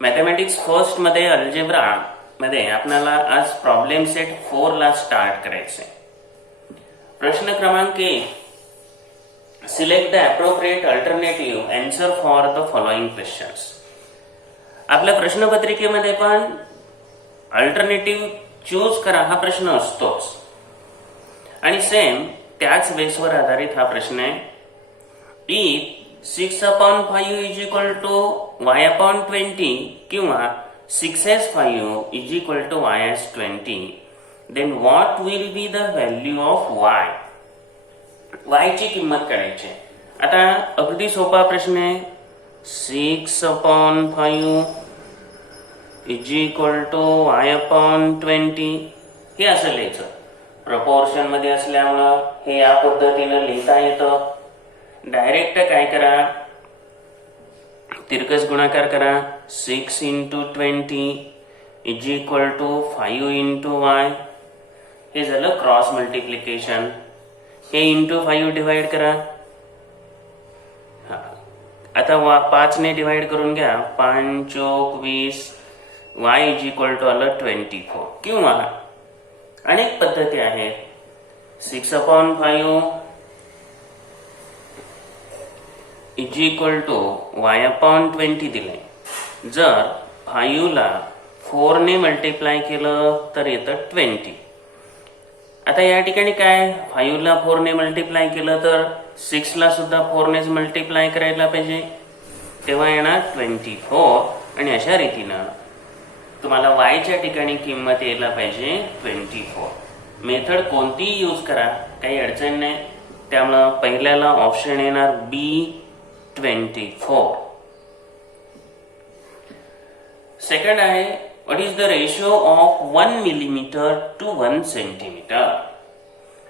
Mathematics first मध्ये algebra मध्ये आपल्याला आज प्रॉब्लेम सेट 4 ला स्टार्ट करायचे. प्रश्न क्रमांक 1. Select the appropriate alternative answer for the following questions. आपल्या प्रश्नपत्रिकेमध्ये पण अल्टरनेटिव्ह चूज करा हा प्रश्न असतोच आणि सेम त्याच बेसवर आधारित हा प्रश्न आहे. If 6/5 is equal to y/20 किंवा 6s5 is equal to y/20, then what will be the value of y? y ची किंमत काढायची. आता अगदी सोपा प्रश्न आहे. 6/5 is equal to y/20 हे असं लिहायचं. प्रपोर्शन मध्ये असल्यामुळं हे या पद्धतीने लिहिता येतं. डायरेक्ट काय करा, तिरकस गुणाकार करा. 6 into 20 is equal to 5 into y. हे झालं क्रॉस मल्टिप्लिकेशन. हे इंटू 5 डिवाइड करा. आता 5 ने डिवाइड करून घ्या. 5 चौक 20. y is equal to आलं 24. किंवा अनेक पद्धती आहेत. 6/5 इज इक्वल टू y/20 दिलंय. जर 5 ला 4 ने मल्टिप्लाय केलं तर येतं 20. आता या ठिकाणी काय, 5 ला 4 ने मल्टिप्लाय केलं तर 6 ला सुद्धा 4 नेच मल्टिप्लाय करायला पाहिजे, तेव्हा येणार 24. आणि अशा रीतीनं तुम्हाला y च्या ठिकाणी किंमत यायला पाहिजे 24. मेथड कोणतीही यूज करा, काही अडचण नाही. त्यामुळं पहिल्याला ऑप्शन येणार बी 24. सेकंड आहे, what is the ratio of 1 millimetre to 1 centimetre.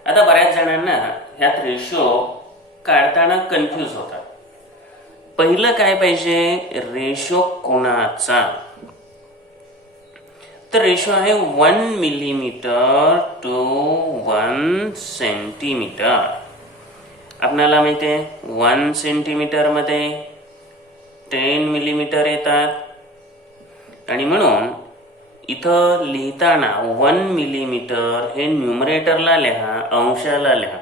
आता बऱ्याच जणांना ह्यात रेशो काढताना कन्फ्यूज होतात. पहिलं काय पाहिजे, रेशो कोणाचा, तर रेशो आहे 1 मिलीमीटर टू 1 सेंटीमीटर. आपल्याला माहिती आहे 1 सेंटीमीटर मध्ये 10 मिलीमीटर येतात आणि म्हणून इथं लिहिताना 1 मिलीमीटर हे न्यूमरेटरला लिहा, अंशाला लिहा,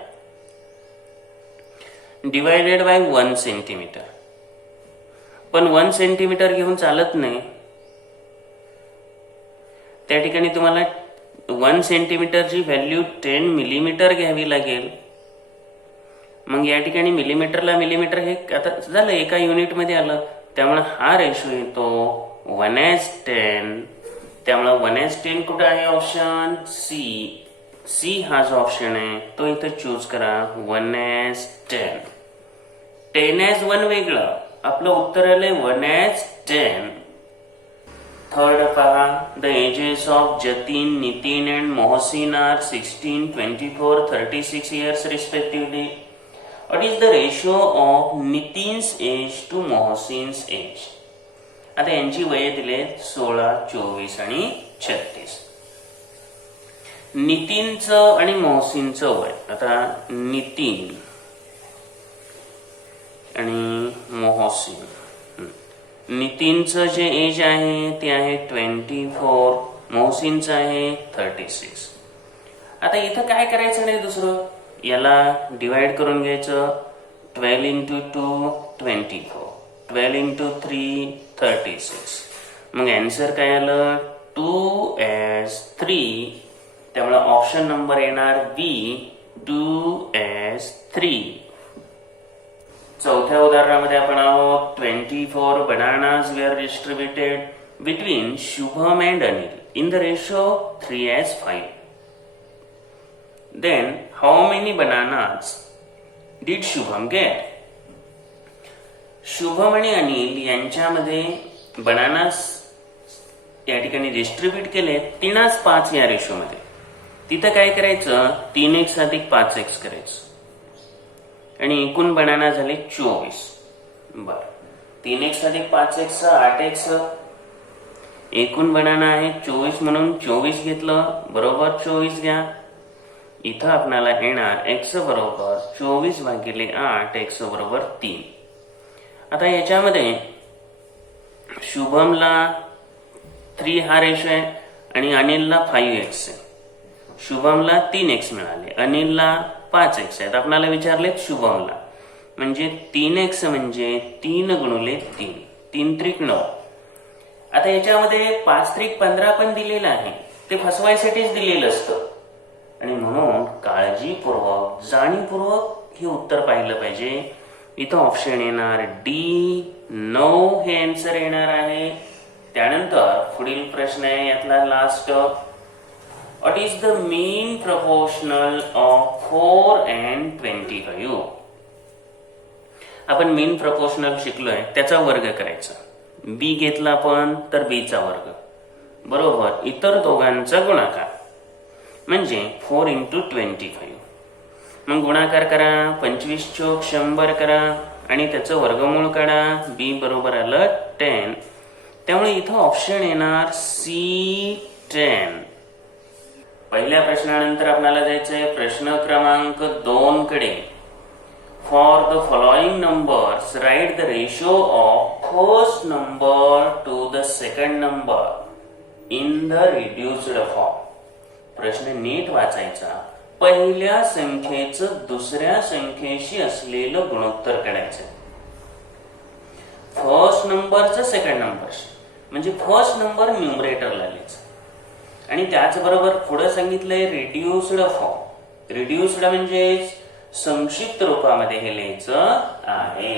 डिवायडेड बाय 1 सेंटीमीटर. पण 1 सेंटीमीटर घेऊन चालत नाही. त्या ठिकाणी तुम्हाला 1 सेंटीमीटरची व्हॅल्यू 10 मिलीमीटर घ्यावी लागेल. मग या ठिकाणी मिलीमीटरला मिलीमीटर हे आता झालं एका युनिट मध्ये आलं, त्यामुळे हा रेशो येतो 1:10. त्यामुळे 1:10 कुठे आहे, ऑप्शन सी. सी हा जो ऑप्शन आहे तो इथं चूज करा. 1:10. 10:1 वेगळं, आपलं उत्तर आलंय 1:10. थर्ड पहा, the ages of Jatin, Nitin and Mohsin are 16, 24, 36 years respectively. What is the ratio of Nitin's age to Mohsin's age? आता यांची वय दिले 16, 24 आणि 36. नितीनचं आणि मोहसिनचं वय, आता नितीन आणि मोहसिन. नितीनचं जे एज आहे ते आहे 24, मोहसिनचं आहे 36. आता इथं काय करायचं नाही दुसरं, याला डिवाइड करून घ्यायचं. 12 into 2 24, 12 into 3 36. मग आन्सर काय आलं 2s3. त्यामुळे ऑप्शन नंबर येणार बी 2s3. चौथ्या उदाहरणामध्ये आपण आहोत. 24 bananas were distributed between Shubham and Anil in the ratio 3:5. Then how many bananas did Shubham get? Shubham आणि अनिल यांच्यामध्ये बनानास या ठिकाणी डिस्ट्रीब्यूट केले 3:5 या रेशो मध्ये. तिथं काय करायचं, 3x अधिक 5x करायचं आणि एकूण बनाना झाले 24. बर, 3x अधिक 5x 8x. एकूण बनाना आहे 24 म्हणून 24 घेतलं, बरोबर 24 घ्या. इथं आपल्याला येणार x बरोबर 24/8, x बरोबर 3. आता याच्यामध्ये शुभमला 3 हा रेशो आहे आणि अनिलला 5x आहे. शुभमला 3x मिळाले, अनिलला 5x आहेत. आपल्याला विचारलेत शुभमला, म्हणजे 3x म्हणजे 3 गुणुले 3, 3 त्रिक 9. आता याच्यामध्ये 5 त्रिक 15 पण दिलेलं आहे, ते फसवायसाठीच दिलेलं असतं आणि म्हणून काळजीपूर्वक जाणीवपूर्वक हे उत्तर पाहिलं पाहिजे. इथं ऑप्शन येणार डी 9 हे आन्सर येणार आहे. त्यानंतर पुढील प्रश्न आहे यातला last. What is the mean proportional of 4 and 25? आपण मीन प्रपोर्शनल शिकलोय, त्याचा वर्ग करायचा. बी घेतला आपण तर बी चा वर्ग बरोबर इतर दोघांचा गुणाकार, म्हणजे 4 into 25. मग गुणाकार करा, 25 चोक 100 करा आणि त्याचं वर्गमूळ काढा. बी बरोबर आलं 10. त्यामुळे इथं ऑप्शन येणार सी 10. पहिल्या प्रश्नानंतर आपल्याला जायचंय प्रश्न क्रमांक 2 कडे. For the following numbers right the ratio of first number two the second number in the reduced form. प्रश्न नीट वाचायचा. पहिल्या संख्येचं दुसऱ्या संख्येशी असलेलं गुणोत्तर काढायचं. फर्स्ट नंबरचं सेकंड नंबरशी, म्हणजे फर्स्ट नंबर न्यूमरेटरला लिहायचं आणि त्याचबरोबर पुढे सांगितलंय रिड्युस्ड फॉर्म. रिड्युस्ड म्हणजे संक्षिप्त रूपामध्ये हे लिहायचं आहे.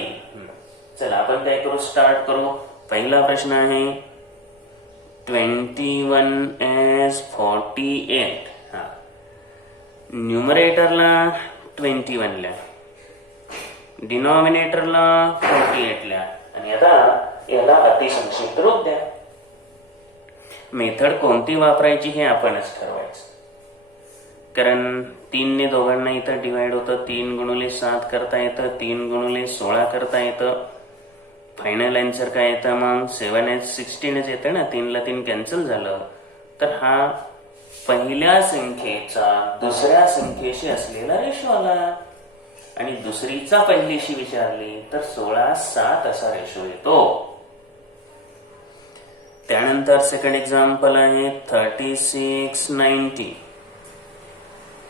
चला आपण काय करू, स्टार्ट करू. पहिला प्रश्न आहे 21 as 48. न्यूमरेटरला 21 ल्या, डिनॉमिनेटरला 48 ल्या आणि आता याला अतिसंक्षिप्त रूप द्या. मेथड कोणती वापरायची हे आपणच ठरवायचं, कारण 3 ने दोघांना इथं डिवाइड होतं. 3 गुणुले 7 करता येतं, 3 गुणुले 16 करता येतं. फायनल आन्सर काय येतं मग 7 as 16 येतं ना, 3 ला 3 कॅन्सल झालं. तर हा पहिल्या संख्येचा दुसऱ्या संख्येशी असलेला रेशो आला आणि दुसरीचा पहिलीशी विचारली तर 16:7 असा रेशो येतो. त्यानंतर सेकंड एक्झाम्पल आहे 3690.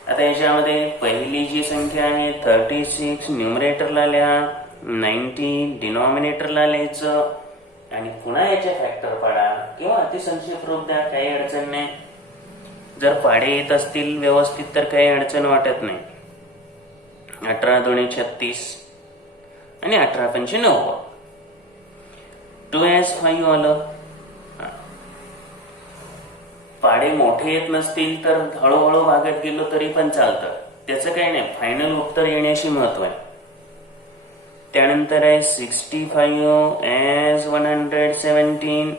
आता याच्यामध्ये पहिली जी संख्या आहे 36 न्यूमरेटरला लिहा, 90 डिनॉमिनेटरला लिहायचं आणि पुन्हा याचे फॅक्टर पाडा किंवा अतिसंक्षिप्त रूप द्या, काही अडचण नाही. जर पाडे येत असतील व्यवस्थित तर काही अडचण वाटत नाही. 18 दुणे 36 आणि 18 पंचे 90. 2 as 5 आलं. पाडे मोठे येत नसतील तर हळूहळू भागत गेलो तरी पण चालतं, त्याचं काही नाही. फायनल उत्तर येण्याशी महत्व आहे. त्यानंतर आहे 65 as 117.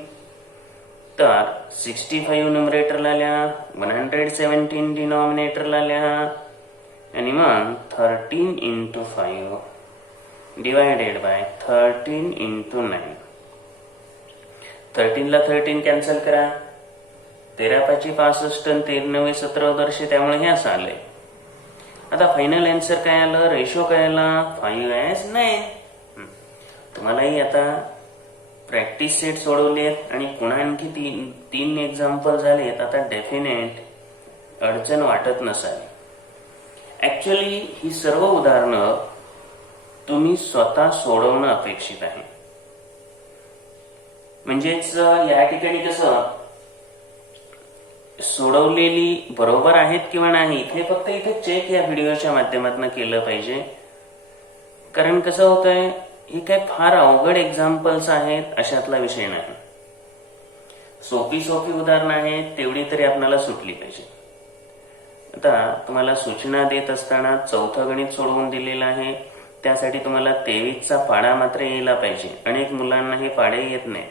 तर 65 न्यूमरेटरला लिहा, 117 डिनॉमिनेटरला लिहा आणि मग 13 into 5 डिवायडेड बाय 13 into 9. 13 ला 13 कॅन्सल करा. 13 5 65 आणि 13 9 17 वर्षे, त्यामुळे हे असं आलंय. आता फायनल आन्सर काय आलं, रेशो काय आला 5 as 9. तुम्हालाही आता प्रॅक्टिस सेट सोडवलेत आणि पुन्हा आणखी 3 एक्झाम्पल झालेत. आता डेफिनेट अडचण वाटत नसावी. ऍक्च्युअली ही सर्व उदाहरणं तुम्ही स्वतः सोडवणं अपेक्षित आहे. म्हणजेच या ठिकाणी कसं सोडवलेली बरोबर आहेत किंवा नाही हे फक्त इथे चेक या व्हिडिओच्या माध्यमातून केलं पाहिजे. कारण कसं होतंय, ही काय फार अवघड एक्झाम्पल्स आहेत अशातला विषय नाही. सोपी उदाहरणं आहेत, तेवढी तरी आपल्याला सुटली पाहिजे. आता तुम्हाला सूचना देत असताना चौथं गणित सोडवून दिलेलं आहे. त्यासाठी तुम्हाला 23चा पाडा मात्र यायला पाहिजे. अनेक मुलांना हे पाडे येत नाही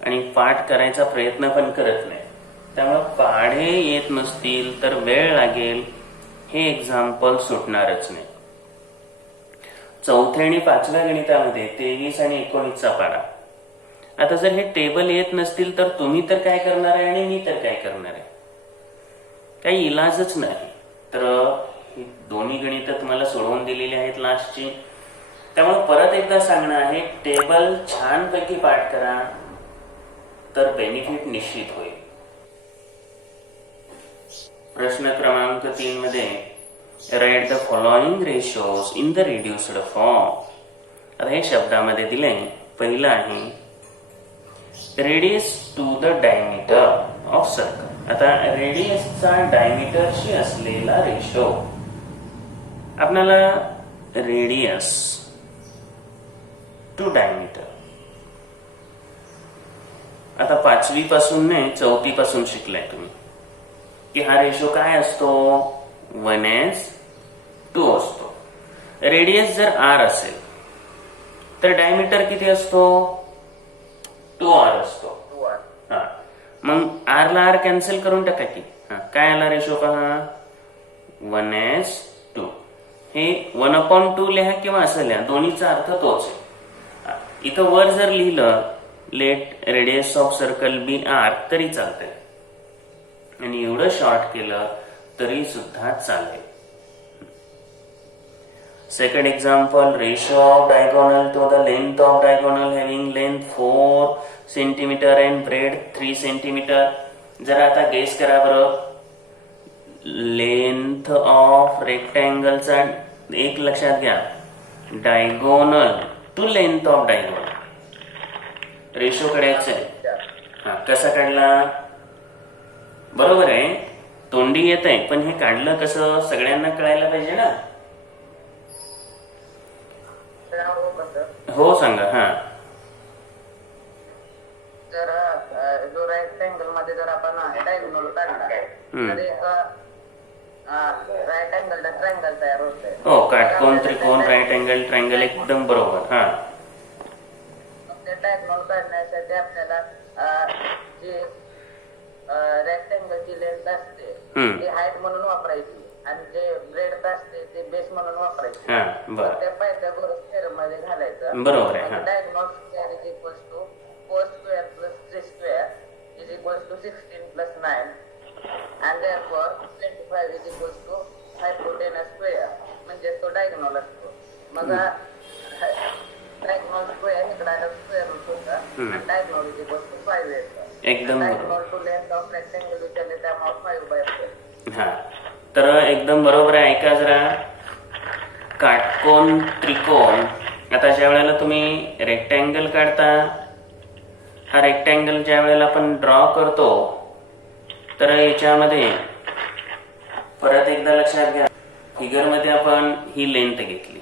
आणि पाठ करायचा प्रयत्न पण करत नाही. त्यामुळे पाढे येत नसतील तर वेळ लागेल, हे एक्झाम्पल सुटणारच नाही. चौथ्या आणि पाचव्या गणितामध्ये 23 आणि 19चा पाढा. आता जर हे टेबल येत नसतील तर तुम्ही तर काय करणार आहे आणि मी तर काय करणार आहे, काही इलाजच नाही. तर ही दोन्ही गणितं तुम्हाला सोडवून दिलेली आहेत लास्टची. त्यामुळे परत एकदा सांगणं आहे, टेबल छानपैकी पाठ करा तर बेनिफिट निश्चित होईल. प्रश्न क्रमांक 3 मध्ये write the following ratios in the reduced form. आता हे शब्दामध्ये दिले. पहिलं आहे radius to the diameter of circle. आता रेडियसचा डायमीटरशी असलेला रेशो, आपल्याला रेडियस टू डायमीटर आता 5वी पासून नाही 4थी पासून शिकलाय तुम्ही की हा रेशो काय असतो, 1:2 असतो. रेडियस जर r असेल तर डायमीटर किती असतो, 2r असतो. हा, मग r ला r कॅन्सल करून टाका की. काय आला रेशो पहा, 1:2. हे 1/2 लिहा किंवा असं लिहा, दोन्हीचा अर्थ तोच आहे. इथं वर जर लिहिलं let radius of circle be r तरी चालतंय, आणि एवढं शॉर्ट केलं तरी सुद्धा चालेल. Second example, ratio of diagonal to the length of diagonal having length 4 cm and breadth 3 cm. जरा आता गेस करा बरं. लेंथ ऑफ रेक्टँगलचा एक लक्षात घ्या, diagonal to length of diagonal ratio काढायचा आहे. हा, कसा काढला, बरोबर आहे, तोंडी येत आहे, पण हे काढलं कसं सगळ्यांना कळायला पाहिजे ना. हो सांगा. हा, जर जो रेक्टँगल मध्ये जर आपण डायगोनल काढला तर एक राईट अँगल ट्रायंगल तयार होते. हो, काटकोन त्रिकोण राईट अँगल ट्रायंगल एकदम बरोबर. हा, ते डायगोनल काढण्यासाठी आपल्याला जी रेक्टँगलची लेंथ असते ती हाईट म्हणून वापरायची आणि जे ब्रेडथ असते ते बेस म्हणून वापरायची. हा, बरं, ते पायथागोरस थेरम मध्ये घालायचं. बरोबर आहे. हा, diagonal square is equals to 4 square plus 3 square is equals to 16 प्लस 9 and therefore 25 is equals to hypotenuse square. म्हणजे तो डायगोनल असतो. मग डायगोनल स्क्वेअर इकडे स्क्वेअर रूट होता आणि डायगोनल इज इक्वल्स टू 5 येतं. एकदम diagonal to length of rectangle विचारले त्यामुळे 5/4. हा, तर एकदम बरोबर आहे. ऐका जरा, काटकोन त्रिकोण. आता ज्या वेळेला तुम्ही रेक्टँगल काढता, हा रेक्टँगल ज्या वेळेला आपण ड्रॉ करतो तर याच्यामध्ये परत एकदा लक्षात घ्या, फिगर मध्ये आपण ही लेंथ घेतली.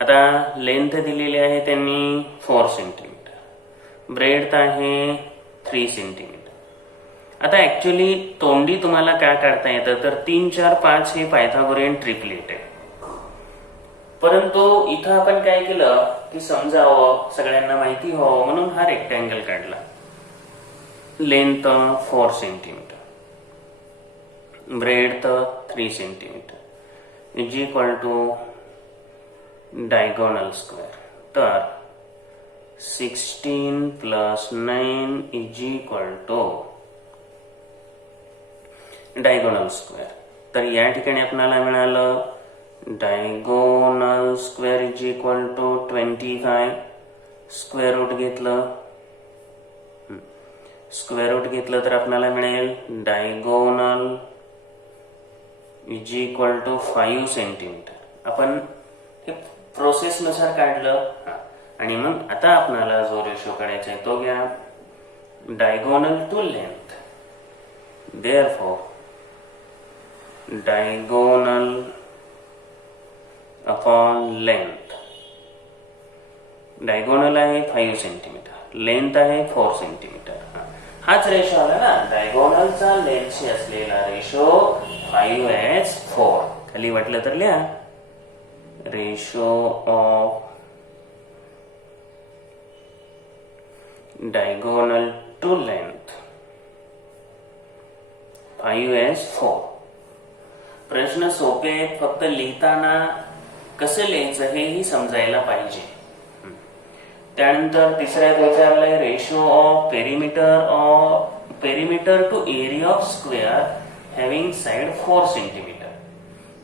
आता लेंथ दिलेली आहे त्यांनी 4 सेंटीमीटर, ब्रेडथ आहे 3 सेंटीमीटर. आता ऍक्च्युली तोंडी तुम्हाला काय काढता येतं तर 3, 4, 5 हे पायथागोरियन ट्रिपलेट आहे. परंतु इथं आपण काय केलं की समजावं, सगळ्यांना माहिती व्हावं म्हणून हा रेक्टँगल काढला. Length 4 centimetre, breadth 3 centimetre is equal to diagonal square. तर 16 प्लस 9 is equal to diagonal square. तर या ठिकाणी आपल्याला मिळालं diagonal square is equal to 25. Square root घेतलं, स्क्वेअर रूट घेतलं तर आपल्याला मिळेल diagonal is equal to 5 centimetre. आपण हे प्रोसेसनुसार काढलं. आणि मग आता आपल्याला जो रेशो काढायचा आहे तो घ्या, diagonal to length. Therefore diagonal upon length. Diagonal आहे 5 सेंटीमीटर, लेंथ आहे 4 सेंटीमीटर. हाच रेशो आला ना, डायगोनलचा लेंथशी असलेला रेशो 5:4. खाली वाटलं तर लिहा, ratio of diagonal to length 5:4. प्रश्न सोपे आहेत, फक्त लिहिताना कसं लिहायचं हेही समजायला पाहिजे. त्यानंतर तिसऱ्यात विचारलंय ratio of perimeter to area of square having side 4 centimetre.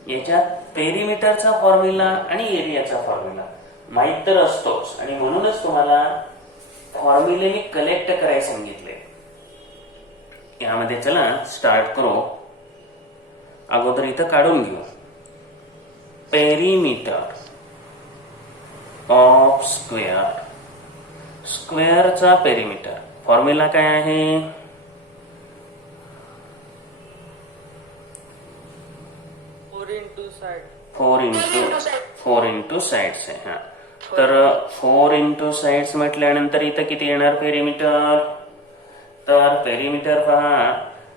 याच्यात पेरिमीटरचा फॉर्म्युला आणि एरियाचा फॉर्म्युला माहीत तर असतोच, आणि म्हणूनच तुम्हाला फॉर्म्युले मी कलेक्ट करायला सांगितले. यामध्ये चला स्टार्ट करू. अगोदर इथं काढून घेऊ. Perimeter of square. स्क्वेअरचा पेरिमीटर फॉर्म्युला काय आहे? फोर इंटू साइड्स आहे. हा, तर 4 इंटू साइड्स म्हटल्यानंतर इथं किती येणार पेरिमीटर? तर पेरिमीटर पहा,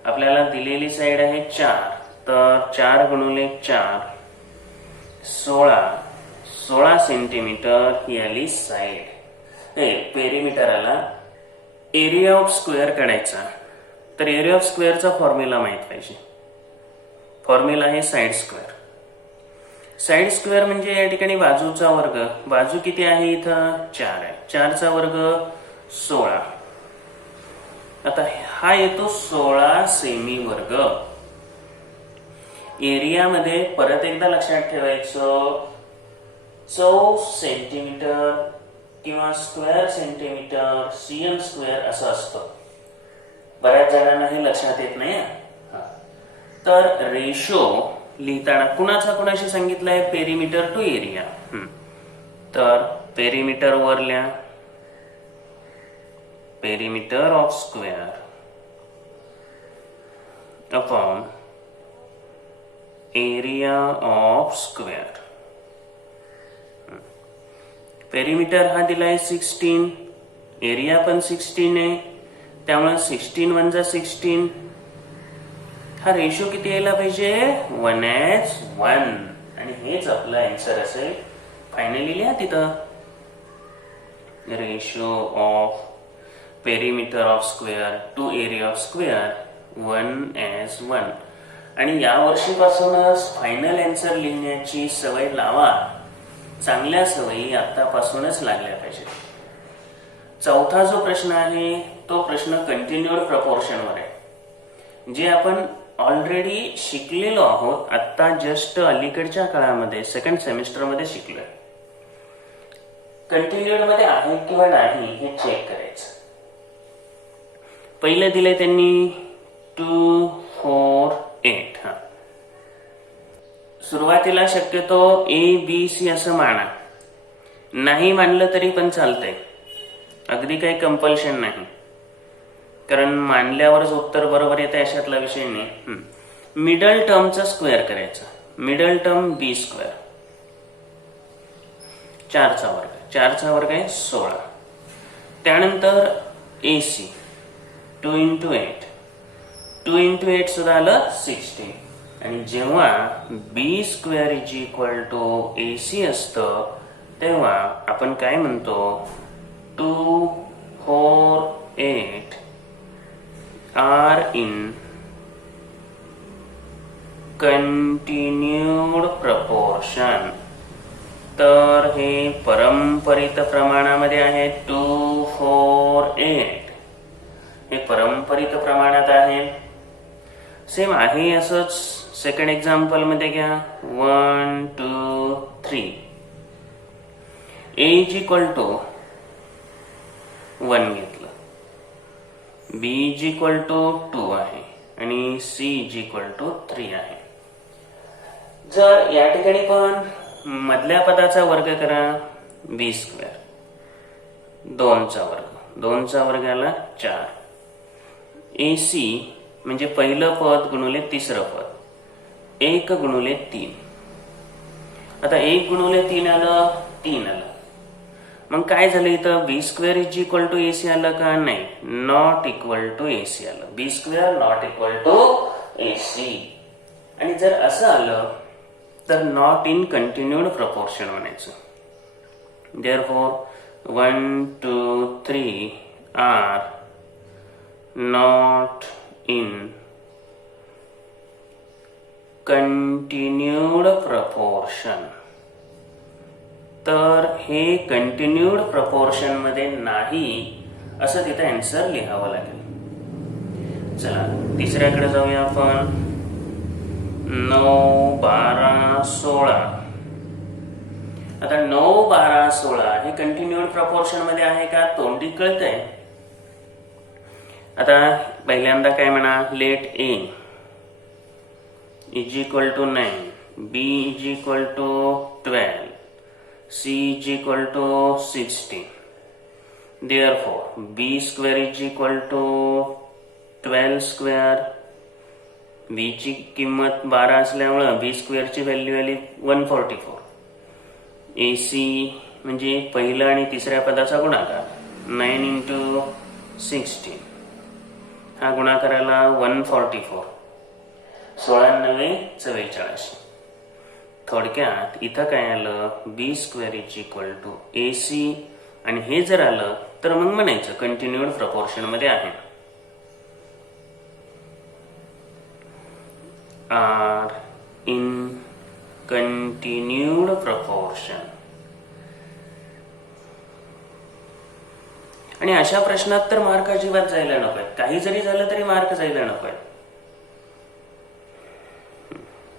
आपल्याला दिलेली साइड आहे 4, तर 4 गुणिले 4 16 सेंटीमीटर ही आली साइड. पेरिमीटर आला. एरिया ऑफ स्क्वेअर काढायचा, तर एरिया ऑफ स्क्वेअरचा फॉर्म्युला माहित पाहिजे. फॉर्म्युला आहे साइड स्क्वेअर. साइड स्क्वेअर म्हणजे या ठिकाणी बाजूचा वर्ग. बाजू किती आहे इथं? 4 आहे. 4चा वर्ग 16. आता हा येतो 16 सेमी वर्ग. एरियामध्ये परत एकदा लक्षात ठेवायचं, चौ सेंटीमीटर किंवा स्क्वेअर सेंटीमीटर, सीएम स्क्वेअर असं असतं. बऱ्याच जणांना हे लक्षात येत नाही. तर रेशो लिहिताना कुणाशी सांगितलंय? Perimeter to area. तर पेरिमीटर वर लिहा, perimeter of square upon area of square. Perimeter हा दिलाय 16, एरिया पण 16 आहे, त्यामुळे 16 × 16. हा रेशो किती यायला पाहिजे? 1:1, आणि हेच आपलं आन्सर असेल. फायनली लिहा तिथं, ratio of perimeter of square two area of square 1:1. आणि या वर्षीपासूनच फायनल आन्सर लिहिण्याची सवय लावा. चांगल्या सवयी आतापासूनच लागल्या पाहिजे. चौथा जो प्रश्न आहे तो प्रश्न कंटिन्युअड प्रपोर्शनवर आहे, जे आपण ऑलरेडी शिकलेलो आहोत. आता जस्ट अलीकडच्या काळामध्ये सेकंड सेमिस्टरमध्ये शिकलोय. कंटिन्युअड मध्ये आहे किंवा नाही हे चेक करायचं. पहिले दिले त्यांनी 2, 4, 8. हा, सुरुवातीला शक्यतो ABC असं माना. नाही मानलं तरी पण चालतंय, अगदी काही कंपल्शन नाही, कारण मानल्यावरच उत्तर बरोबर येते अशातला विषय नाही. मिडल टर्मचा स्क्वेअर करायचा. मिडल टर्म B², 4चा वर्ग. 4चा वर्ग आहे 16. त्यानंतर AC 2 × 8. 2 × 8 सुद्धा आलं 16. आणि जेव्हा B² AC असतं तेव्हा आपण काय म्हणतो? 2, 4, 8 are in continued proportion. तर हे परंपरित प्रमाणामध्ये आहे. 2, 4, 8 हे परंपरित प्रमाणात आहे. सेम आहे असंच सेकंड एक्झाम्पल मध्ये घ्या. 1, 2, 3. A = 1 घेतलं, B = 2 आहे, आणि C = 3 आहे. जर या ठिकाणी पण मधल्या पदाचा वर्ग करा, B², 2चा वर्ग. 2चा वर्ग आला 4. AC म्हणजे पहिलं पद गुणिले तिसरं पद, 1 × 3. आता 1 × 3 आलं, 3 आलं. मग काय झालं इथं? B² AC आलं का? नाही, नॉट इक्वल टू AC आलं. B² not equal to AC. आणि जर असं आलं तर नॉट इन कंटिन्युअड प्रपोर्शन म्हणायचं. Therefore 1, 2, 3 are not in continued proportion. तर हे कंटिन्युअड प्रपोर्शन मध्ये नाही असं तिथे आन्सर लिहावं लागेल. चला तिसऱ्याकडे जाऊया आपण. 9, 12, 16. आता 9, 12, 16 हे कंटिन्युअड प्रपोर्शन मध्ये आहे का तोंडी कळतंय. आता पहिल्यांदा काय म्हणा, let A is equal to 9, B is equal to 12, C is equal to 16. Therefore, b square is equal to 12 square. b ची किंमत 12 असल्यामुळे b स्क्वेअर ची व्हॅल्यू आली 144. ac म्हणजे पहिला आणि तिसऱ्या पदाचा गुणाकार 9 इंटू 16. हा गुणाकाराला 144. 16 44. थोडक्यात इथं काय आलं, B square is equal to ac आणि हे जर आलं तर मग म्हणायचं कंटिन्युअड प्रपोर्शन मध्ये आहे. Are in continued proportion. आणि अशा प्रश्नात तर मार्क अजिबात जायला नकोय. काही जरी झालं तरी मार्क जायला नकोय.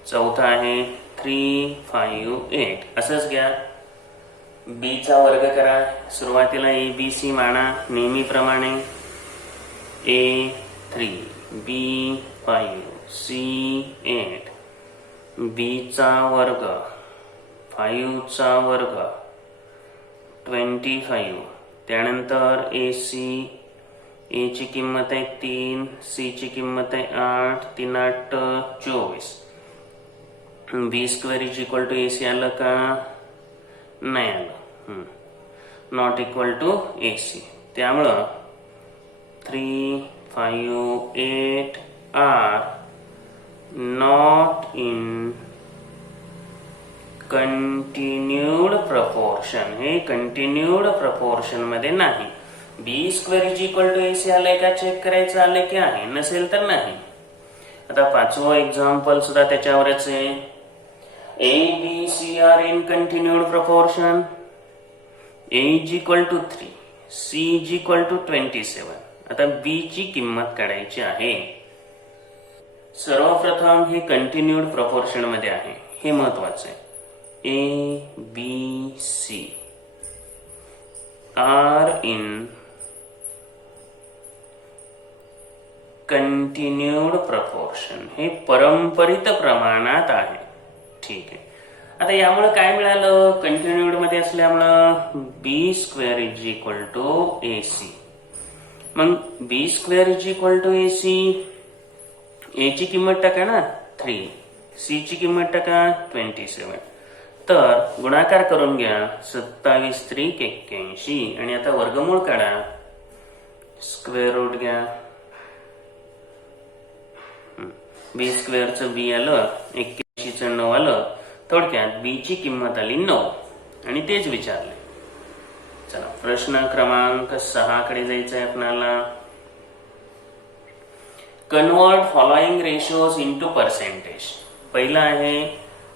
चौथा आहे 3, 5, 8. असंच घ्या, b चा वर्ग करा. सुरुवातीला ए बी सी माना नेहमीप्रमाणे. a3, b5, c8, b चा वर्ग, 5 चा वर्ग 25. त्यानंतर ac, a ची किंमत आहे 3, c ची किंमत आहे 8, 3 8 24. B square is equal to ac आलं का, नाही आलं, नॉट इक्वल टू ac. त्यामुळं 3, 5, 8 are not in continued proportion. हे कंटिन्युअड प्रपोर्शन मध्ये नाही. B square is equal to ac आलंय का चेक करायचं, आलंय की आहे, नसेल तर नाही. आता 5वं एक्झाम्पल सुद्धा त्याच्यावरच आहे. A, B, C are in continued proportion. A is equal to 3, C is equal to 27. आता B ची किंमत काढायची आहे. सर्वप्रथम हे कंटिन्युअड प्रपोर्शन मध्ये आहे, हे महत्वाचं आहे. A, B, C are in continued proportion. हे परंपरित प्रमाणात आहे. ठीक आहे. आता यामुळे काय मिळालं, कंटिन्युअड मध्ये असल्यामुळं B square is equal to ac. मग B square is equal to ac, a ची किंमत टाका ना 3, c ची किंमत टाका 27. तर गुणाकार करून घ्या 27 3 81. आणि आता वर्गमूळ काढा, स्क्वेअर रूट घ्या. बी स्क्वेअरचं बी आलं, 81चं 9 आलं. थोडक्यात बी ची किंमत आली 9 आणि तेच विचारले. चला प्रश्न क्रमांक 6 कडे जायचं आहे आपल्याला. Convert following ratios into percentage. पहिला आहे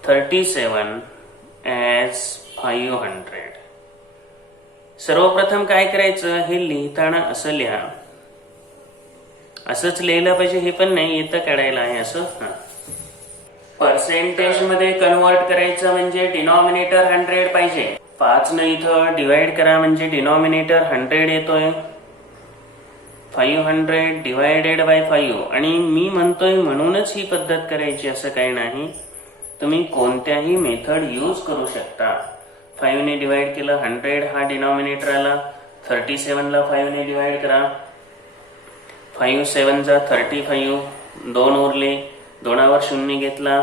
37 as 500. सर्वप्रथम काय करायचं, हे लिहिताना असं लिहा. असंच लिहिलं पाहिजे हे पण नाही, येतं काढायला आहे असं. पर्सेंटेज मध्ये कन्वर्ट करायचं म्हणजे डिनॉमिनेटर 100 पाहिजे. 5 न इथं डिवाइड करा म्हणजे डिनॉमिनेटर 100 येतोय. 500 डिवायडेड बाय 5. आणि मी म्हणतोय म्हणूनच ही पद्धत करायची असं काही नाही. तुम्ही कोणत्याही मेथड यूज करू शकता. 5 ने डिवाइड केलं 100 हा डिनॉमिनेटर आला. 37 ला 5 ने डिवाइड करा. 5 7 जा 35. 2 उरले, 2वर 0 घेतला.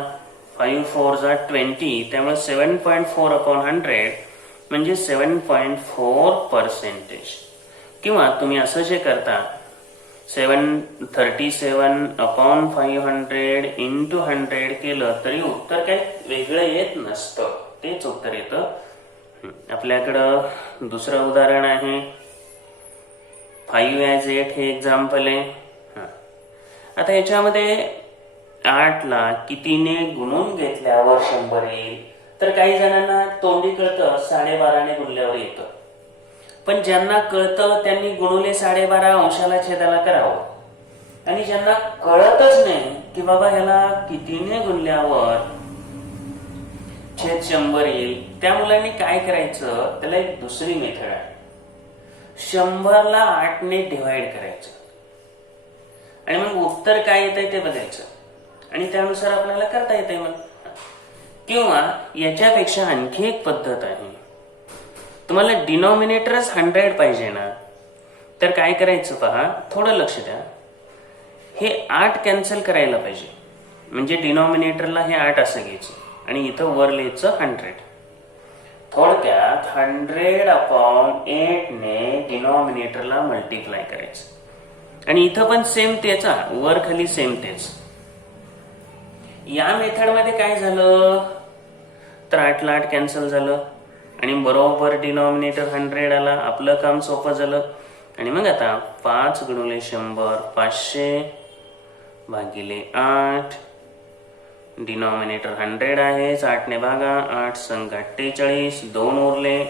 5 4 जा 20. त्यामुळे 7.4 अपॉन 100 म्हणजे 7.4%. किंवा तुम्ही असं जे करता 37 अपॉन 500 इंटू 100 केलं तरी उत्तर काही वेगळं येत नसतं, तेच उत्तर येतं. आपल्याकडं दुसरं उदाहरण आहे. 5 as 8 हे एक्झाम्पल आहे. आता याच्यामध्ये 8 ला कितीने गुणून घेतल्यावर 100 येईल, तर काही जणांना तोंडी कळतं 12.5 ने गुणल्यावर येतं. पण ज्यांना कळतं त्यांनी गुणुले 12.5 अंशाला छेदाला करावं. आणि ज्यांना कळतच नाही की बाबा ह्याला कितीने गुणल्यावर छेद 100 येईल. त्या मुलांनी काय करायचं, त्याला एक दुसरी मेथड आहे. 100 ला 8 ने डिवाइड करायचं आणि मग उत्तर काय येत आहे ते बघायचं आणि त्यानुसार आपल्याला करता येते मग. किंवा याच्यापेक्षा आणखी एक पद्धत आहे. तुम्हाला डिनॉमिनेटरच 100 पाहिजे ना, तर काय करायचं पहा, थोडं लक्ष द्या. हे 8 कॅन्सल करायला पाहिजे, म्हणजे डिनॉमिनेटरला हे 8 असं घ्यायचं आणि इथं वर लिहायचं 100. थोडक्यात 100/8 ने डिनॉमिनेटरला मल्टिप्लाय करायचं आणि इथं पण सेम तेच, वर खाली सेम तेच. या मेथड मध्ये काय झालं तर 8 ला 8 कॅन्सल झालं आणि बरोबर डिनॉमिनेटर 100 आला. आपलं काम सोपं झालं. आणि मग आता 5 गुणिले 100 500 भागिले 8. डिनॉमिनेटर 100 आहे, 8 ने भागा, 8 संग 48, 2 उरले,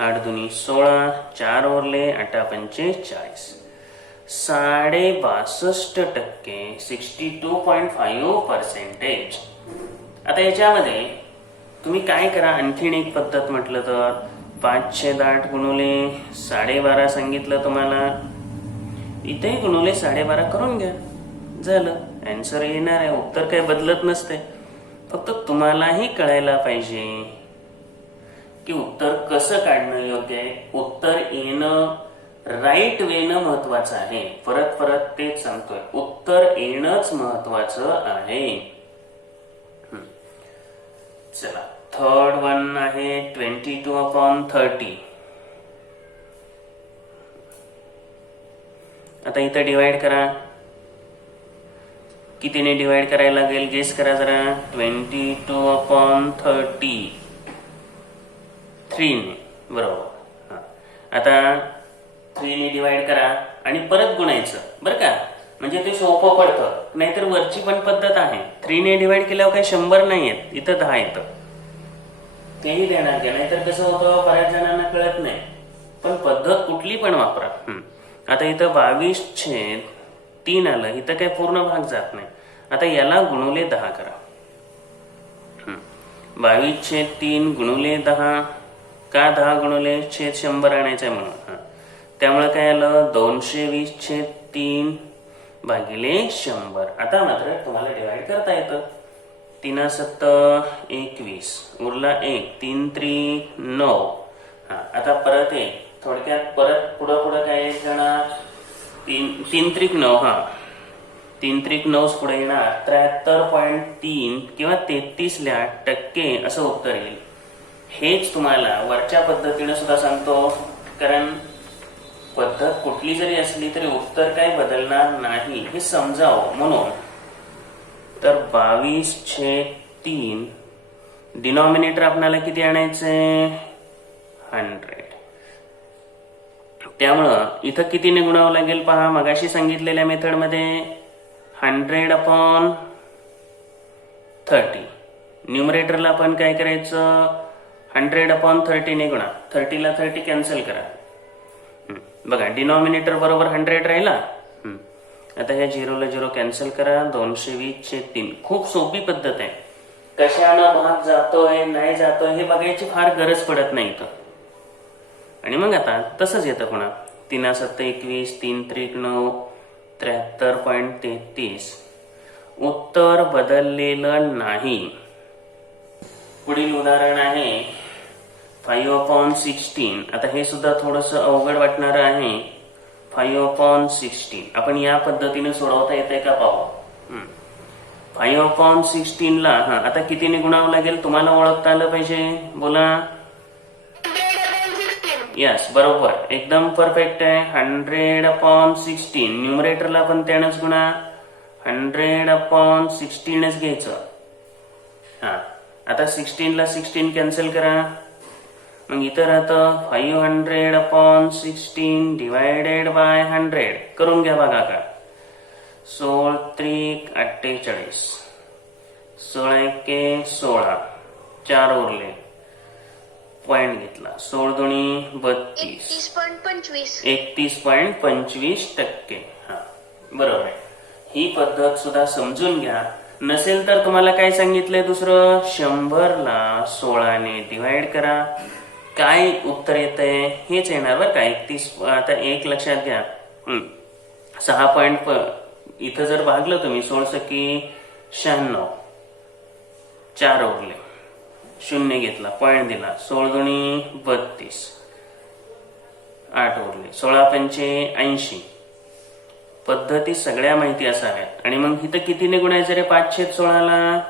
8 दुनी 16, 4 उरले, 8 पंचे 40. 62.5% 62.5%. आता याच्यामध्ये तुम्ही काय करा, आणखीन एक पद्धत म्हटलं तर 5/8 गुणुले 12.5 सांगितलं तुम्हाला, इथे गुणुले 12.5 करून घ्या, झालं. आन्सर येणार आहे. उत्तर काही बदलत नसते. फक्त तुम्हालाही कळायला पाहिजे की उत्तर कसं काढणं योग्य आहे. उत्तर येणं राईट वेनं महत्वाचं आहे. परत परत तेच सांगतोय, उत्तर येणंच महत्वाचं आहे. चला, थर्ड वन आहे 22/30. आता इथं डिवाइड करा. कितीने डिवाइड करायला लागेल गेस करा जरा. 22/30 3 ने, बरोबर. आता 3 ने डिवाइड करा आणि परत गुणायचं बरं का, म्हणजे ते सोपं पडतं. नाहीतर वरची पण पद्धत आहे, 3 ने डिवाइड केल्यावर काही 100 नाही येत, इथं 10 येतं. तेही देणार घ्या, नाहीतर कसं होतं बऱ्याच जणांना कळत नाही. पण पद्धत कुठली पण वापरा. आता इथं 22/3 आलं, इथं काही पूर्ण भाग जात नाही. आता याला गुणुले 10 करा. 22/3 गुणुले 10. का 10 गुणुले छेद 100 आणायचं आहे म्हणून. त्यामुळे काय आलं 220/3 भागिले 100. आता मात्र तुम्हाला डिवाइड करता येतं. 3×7 21, उरला 1, 3×3 9. आता परत एक, थोडक्यात परत पुढं काय येणार, 3×3 9. 3×3 9 पुढे येणार 73.3 किंवा 33% असं उत्तर येईल. हेच तुम्हाला वरच्या पद्धतीने सुद्धा सांगतो, कारण पद्धत कुठली जरी असली तरी उत्तर काही बदलणार नाही हे समजावं म्हणून. तर 22/3 डिनॉमिनेटर आपल्याला किती आणायचंय 100. त्यामुळं इथं कितीने गुणावं लागेल पहा, मगाशी सांगितलेल्या मेथड मध्ये 100/30. न्यूमरेटरला आपण काय करायचं 100/30 ने गुणा. 30 ला 30 कॅन्सल करा. बघा डिनॉमिनेटर बरोबर 100 राहिला. आता ह्या 0 ला 0 कॅन्सल करा. 220/3. खूप सोपी पद्धत आहे. कशानं भाग जातोय नाही जातोय हे बघायची फार गरज पडत नाही इथं. आणि मग आता तसंच येतं पुन्हा 3×7 21, 3×3 9, 73.33. उत्तर बदललेलं नाही. पुढील उदाहरण आहे 5/16. आता हे सुद्धा थोडंसं अवघड वाटणार आहे. 5/16 आपण या पद्धतीने सोडवता येते का पाहू. 5/16 ला आता कितीने गुणावं लागेल तुम्हाला ओळखता आलं पाहिजे. बोला. यस, बरोबर, एकदम परफेक्ट आहे. 100/16 न्यूमरेटरला पण त्यानंच गुणा. 100/16च घ्यायचं. आता 16 ला 16 कॅन्सल करा. मग इथं राहतं 500/16 डिवायडेड बाय 100. करून घ्या बघा का. 16×3 48, 16×1 16, 4 उरले, पॉइंट घेतला. 16×2 32, 31.25%. बरोबर आहे. ही पद्धत सुद्धा समजून घ्या, नसेल तर तुम्हाला काय सांगितलंय दुसरं, 100ला 16ने डिवाइड करा. काय उत्तर येतंय हेच येणार बरं का. 31. आता एक लक्षात घ्या, 6 पॉइंट इथं जर भागलं तुम्ही 16 की 96, 4 उरले, 0 घेतला, पॉइंट दिला, 16 दुनी 32, 8 उरले, 16 पंचे 80. पद्धती सगळ्या माहिती असाव्यात. आणि मग इथं कितीने गुणायचं रे 5/16ला?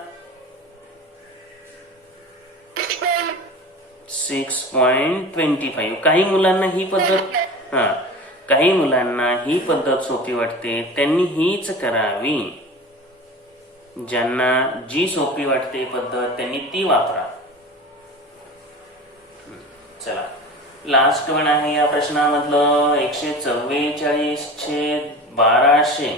6.25. काही मुलांना ही पद्धत सोपी वाटते, त्यांनी हीच करावी. ज्यांना जी सोपी वाटते पद्धत त्यांनी ती वापरा. चला, लास्ट वन आहे या प्रश्नामधलं. 144/1200,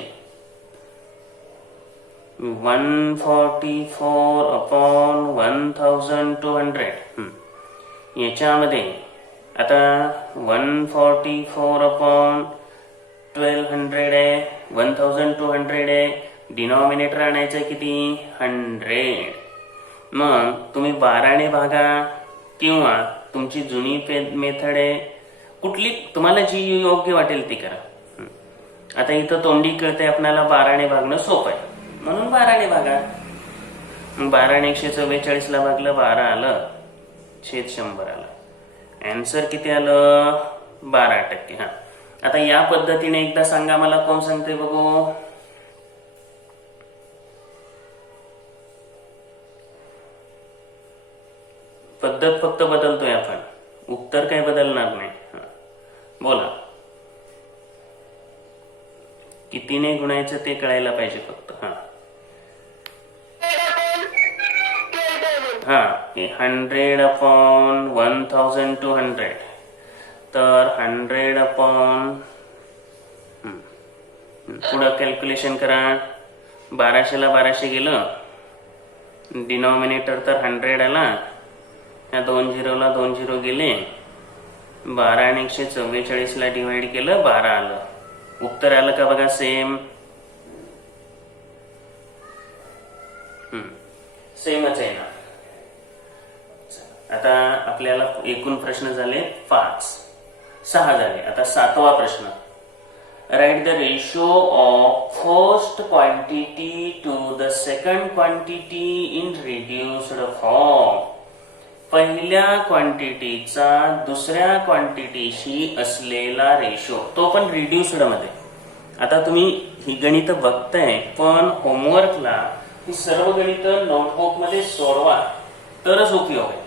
144/1200. याच्यामध्ये आता 144/1200 आहे, 1200 आहे. डिनॉमिनेटर आणायचं किती? 100. मग तुम्ही 12ने भागा किंवा तुमची जुनी मेथड आहे कुठली, तुम्हाला जी योग्य वाटेल ती करा. आता इथं तोंडी कळते आपल्याला 12ने भागणं सोपं आहे म्हणून 12ने भागा. 12ने 144ला भागलं, 12 आलं, छेद 100 आलं. आन्सर किती आलं? 12%. हा, आता या पद्धतीने एकदा सांगा मला, कोण सांगते बघू? पद्धत फक्त बदलतोय आपण, उत्तर काही बदलणार नाही. बोला, कितीने गुणायचं ते कळायला पाहिजे फक्त. हा 100/1200. तर 100 पुढं कॅल्क्युलेशन करा. 1200ला 1200 गेलं, डिनॉमिनेटर तर 100 आला, या 2 झिरोला 2 झिरो गेले, 12 आणि 144ला डिवाइड केलं, 12 आलं. उत्तर आलं का बघा, सेमच आहे ना. आता आपल्याला एकूण प्रश्न झाले 6 झाले. आता 7वा प्रश्न. Write the ratio of first quantity to the second quantity in reduced form. पहिल्या क्वांटिटीचा दुसऱ्या क्वांटिटीशी असलेला रेशो, तो पण रिड्युस्ड मध्ये. आता तुम्ही ही गणित बघताय, पण होमवर्कला ही सर्व गणित नोटबुक मध्ये सोडवा तरच उपयोग आहे.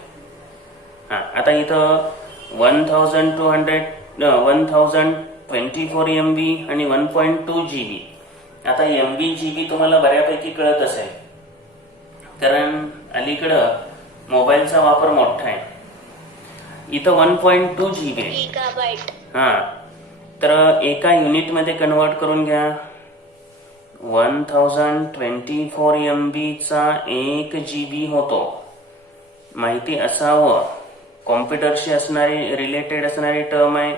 आता इथं 1024 MB आणि 1.2 GB. आता MB GB तुम्हाला बऱ्यापैकी कळत असेल, कारण अलीकडं मोबाईलचा वापर मोठा आहे. इथं 1.2 GB आहे. तर एका युनिट मध्ये कन्वर्ट करून घ्या. 1024 MB चा 1 GB होतो. माहिती असावं, कॉम्प्युटरशी असणारी रिलेटेड असणारी टर्म आहे,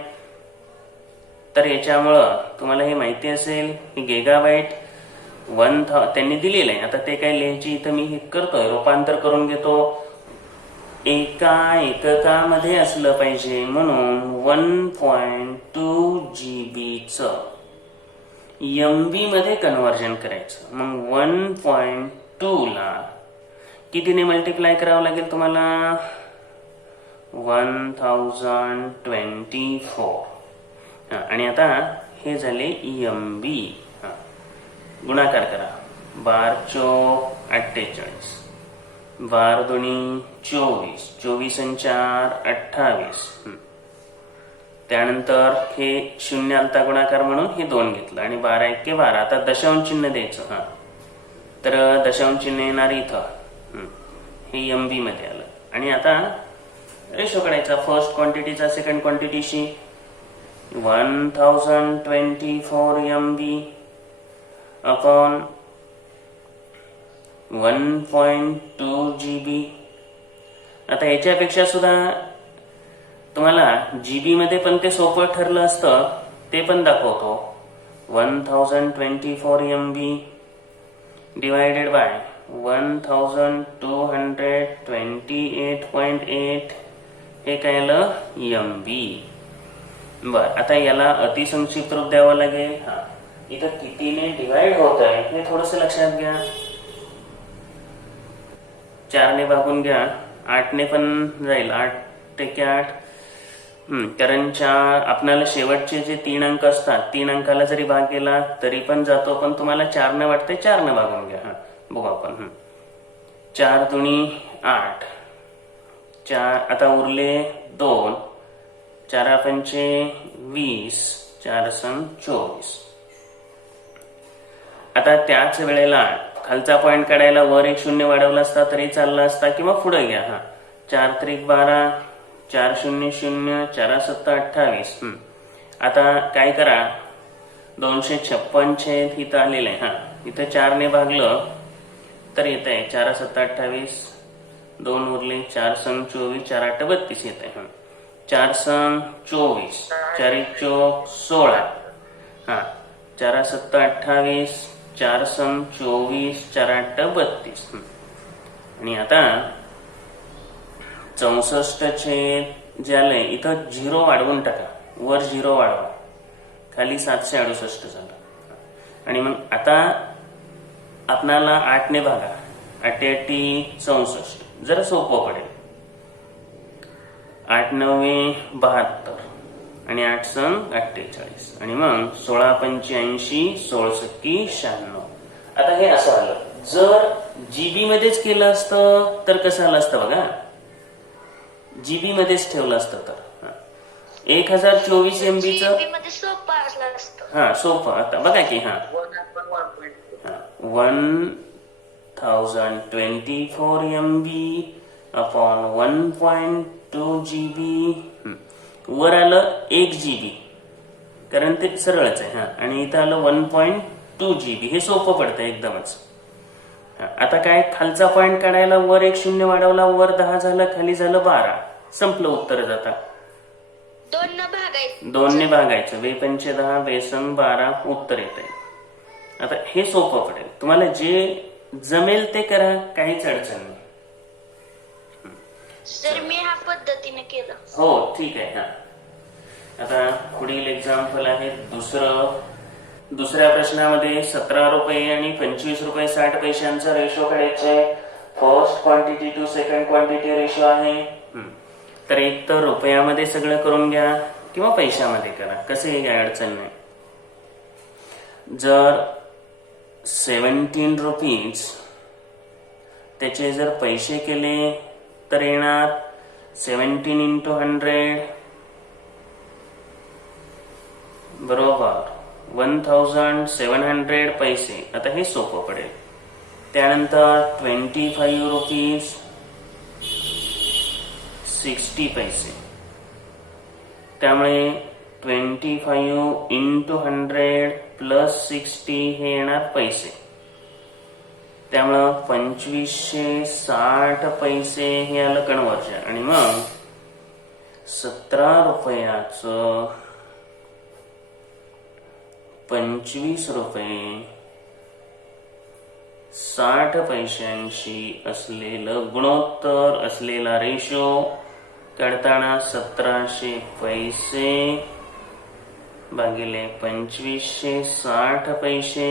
तर याच्यामुळं तुम्हाला हे माहिती असेल. गिगाबाईट त्यांनी दिलेलं आहे. आता ते काय लिहायची इथं मी हे करतोय, रूपांतर करून घेतो. एका एककामध्ये असलं पाहिजे म्हणून 1.2 GB MB मध्ये कन्व्हर्जन करायचं. मग 1.2 ला कितीने मल्टिप्लाय करावं लागेल तुम्हाला? 1024. आणि आता हे झाले MB. गुणाकार करा. 12×4 = 48, 12×2 = 24, 24×4 = 28. त्यानंतर हे 0 आलता गुणाकार म्हणून हे 2 घेतलं आणि 12×1 = 12. आता दशांश चिन्ह द्यायचं. तर दशांश चिन्ह येणार इथं, हे MB मध्ये आलं. आणि आता रेशो काढायचा फर्स्ट क्वांटिटीचा सेकंड क्वांटिटीशी. 1024 MB अपॉन 1.2 GB. आता याच्यापेक्षा सुद्धा तुम्हाला GB मध्ये पण ते सोपं ठरलं असतं, ते पण दाखवतो. 1024 MB डिवायडेड बाय 1228.8 हे काय आलं MB. बर, आता याला अतिसंक्षिप्त रूप द्यावं लागेल. हा, इथं कितीने डिवाइड होत आहे हे थोडस लक्षात घ्या. 4 ने भागून घ्या, 8 ने पण जाईल, 8 × 8. कारण आपल्याला शेवटचे जे 3 अंक असतात 3 अंकाला जरी भाग केला तरी पण जातो, पण तुम्हाला 4 ने वाटते 4 ने भागून घ्या. हा, बघू आपण. 4 दुनी 8, 4 आता उरले 2, 4 पंचे 20, 4 सम 24. आता त्याच वेळेला खालचा पॉइंट काढायला वर एक शून्य वाढवला असता तरी चालला असता, किंवा पुढे घ्या. हा, 4 त्रिक 12, 4 0 0, 4 7 28. आता काय करा, 256 छेद इथं आलेलं आहे. हा, इथं 4 ने भागलं तर येत आहे 4 7 28, 2 उरले, 4 सम 24, 4 8 32 येत आहे. 4 सम 24, 4 1 4 16. हा, 4 7 28, 4 सम 24, 4 8 32. आणि आता 64 छेद जे आलंय इथं 0 वाढवून टाका, वर 0 वाढवा, खाली 768 झालं. आणि मग आता आपणाला 8 ने भागा, 8 8 64, जरा सोपं पडेल. 8 9 72 आणि 8 सम 48, आणि मग 16 85, 16 सत्ती 96. आता हे असं आलं. जर GB मध्येच केलं असतं तर कसं आलं असतं बघा, GB मध्येच ठेवलं असतं तर 1024 MB चं सोपं असलं असतं. हा, सोपं. आता बघा की, हा, 1024 MB अपॉन 1.2 GB. वर आलं 1 GB, कारण ते सरळच आहे. हा, आणि इथं आलं 1.2 GB. हे सोपं पडतं एकदमच. आता काय, खालचा पॉइंट काढायला वर एक शून्य वाढवला, वर 10 झालं, खाली झालं 12. संपलं उत्तर. जाता 2 ने भागायचं, 2 पंचे 10, 2 सम 12, उत्तर येत आहे. आता हे सोपं पडेल, तुम्हाला जे जमेल ते करा, काहीच अडचण नाही. सर मी ह्या पद्धतीने केलं. हो, ठीक आहे. हा, आता पुढील एक्झाम्पल आहे दुसऱ्या प्रश्नामध्ये 17 रुपये आणि 25 रुपये 60 पैशांचा रेशो काढायचा. First quantity to second quantity ratio आहे. तर एक तर रुपयामध्ये सगळं करून घ्या किंवा पैशामध्ये करा, कसंही काय अडचण नाही. जर 17 रुपीज त्याचे जर पैसे केले तर येणार 17 × 100 बरोबर 1700 पैसे. आता हे सोपं पडेल. त्यानंतर 25 रुपीज 60 पैसे, त्यामुळे 25 × 100 प्लस 60 हे येणार पैसे. त्यामुळं 2560 पैसे हे आलं कन्वर्जन. आणि मग 17 रुपयाचं 25 रुपये 60 पैशांशी असलेलं गुणोत्तर असलेला रेशो काढताना 1700 पैसे भागिले 2560 पैसे.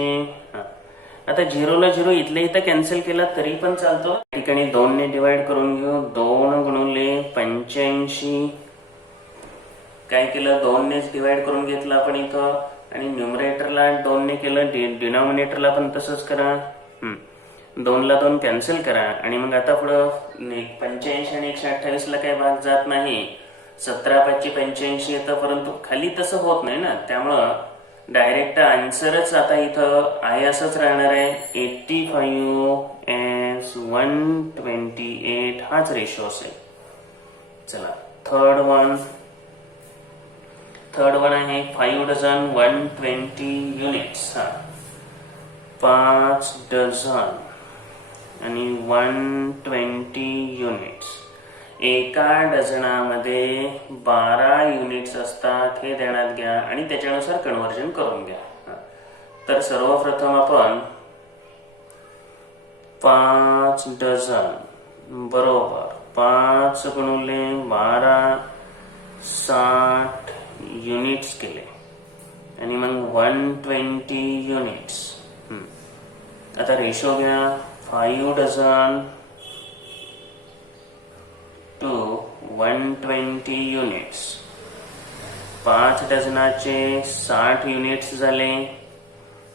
आता 0 ला 0 इथल्या इथं कॅन्सल केला तरी पण चालतो. या ठिकाणी 2 ने डिवाइड करून घेऊ. 2 गुणिले 85. काय केलं, 2 नेच डिवाइड करून घेतलं आपण इथं, आणि न्यूमरेटरला 2 ने केलं, डिनॉमिनेटरला पण तसंच करा. 2 ला 2 कॅन्सल करा. आणि मग आता पुढं 85 आणि 128 ला काही भाग जात नाही. 17 5 85 येतं, परंतु खाली तसं होत नाही ना, त्यामुळं डायरेक्ट आन्सरच आता इथं आहे असंच राहणार आहे. 85/128 हाच रेशो असेल. चला, थर्ड वन आहे 5 डझन 120 युनिट्स. 5 डझन आणि 120 युनिट्स. एका डझनामध्ये 12 युनिट्स असतात हे ध्यानात घ्या आणि त्याच्यानुसार कन्वर्जन करून घ्या. तर सर्वप्रथम आपण 5 डझन बरोबर 5 गुणुले 12 60 युनिट्स केले आणि मग 120 युनिट्स. आता रेशो घ्या 5 डझन टू 120 युनिट्स. 5 डझनाचे 60 युनिट्स झाले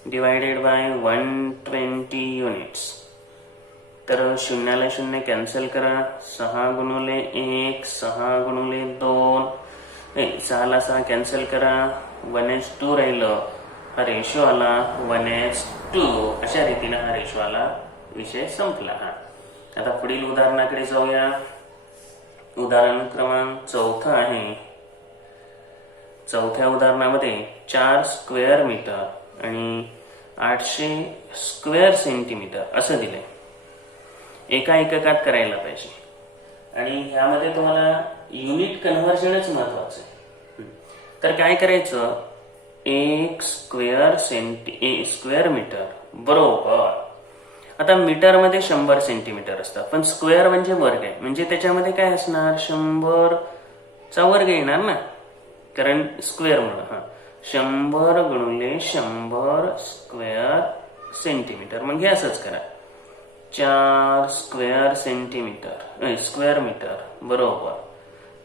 डिवायडेड बाय 120 युनिट्स. तर शून्याला शून्य कॅन्सल करा. 6 गुणुले 1 6 गुणुले 2 6 ला 6 कॅन्सल करा. 1:2 राहिलं. हा रेशो आला 1:2. अशा रीतीने हा रेशो आला. विषय संपला. आता पुढील उदाहरणाकडे जाऊया. उदाहरण क्रमांक 4 आहे. चौथ्या उदाहरणामध्ये 4 स्क्वेअर मीटर आणि 800 स्क्वेअर सेंटीमीटर असं दिलंय. एका एककात करायला पाहिजे आणि ह्यामध्ये तुम्हाला युनिट कन्व्हर्जनच महत्वाचं आहे. तर काय करायचं, 1 स्क्वेअर मीटर बरोबर. आता मीटर मध्ये 100 सेंटीमीटर असतात, पण स्क्वेअर म्हणजे वर्ग आहे, म्हणजे त्याच्यामध्ये काय असणार 100चा वर्ग येणार ना, कारण स्क्वेअर म्हणून 100 गुणुले 100 स्क्वेअर सेंटीमीटर. मग हे असंच करा 4 स्क्वेअर सेंटीमीटर स्क्वेअर मीटर बरोबर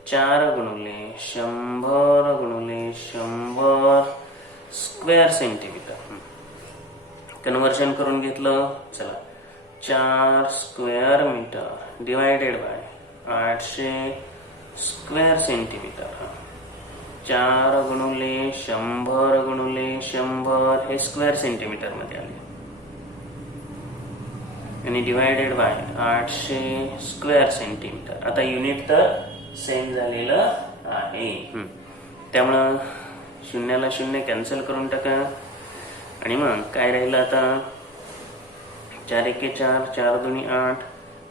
4 गुणुले 100 गुणुले 100 स्क्वेअर सेंटीमीटर. कन्व्हर्जन करून घेतलं. चला 4 square metre divided by 800 square centimetre. 4 गुणुले 100 गुणुले 100 हे स्क्वेअर सेंटीमीटर मध्ये आले आणि डिवायडेड बाय 800 स्क्वेअर सेंटीमीटर. आता युनिट तर सेम झालेलं आहे. त्यामुळं शून्याला शून्य कॅन्सल करून टाका आणि मग काय राहिलं आता 4 एके 4 4 दुनी 8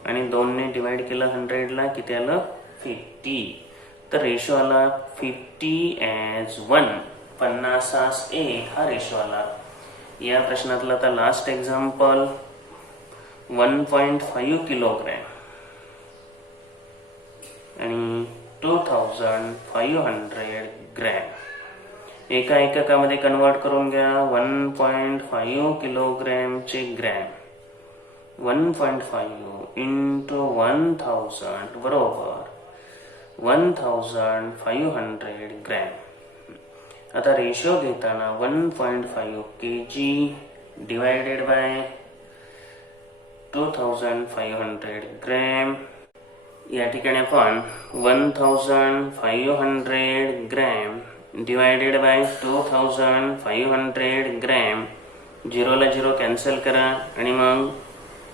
आणि 2 ने डिवाइड केलं 100 ला किती आलं 50. तर रेशो आला 50:1 50:1 हा रेशो आला. या प्रश्नातला आता लास्ट एक्झाम्पल 1.5 किलोग्रॅम आणि 2500 ग्रॅम. एका एककामध्ये कन्वर्ट करून घ्या. 1.5 किलोग्रॅमचे ग्रॅम 1.5 इंटू 1000 बरोबर 1500 ग्रॅम. आता रेशो घेताना 1.5 kg डिवायडेड बाय 2500 ग्रॅम. या ठिकाणी आपण 1500 ग्रॅम डिवायडेड बाय 2500 ग्रॅम 0 ला 0 कॅन्सल करा आणि मग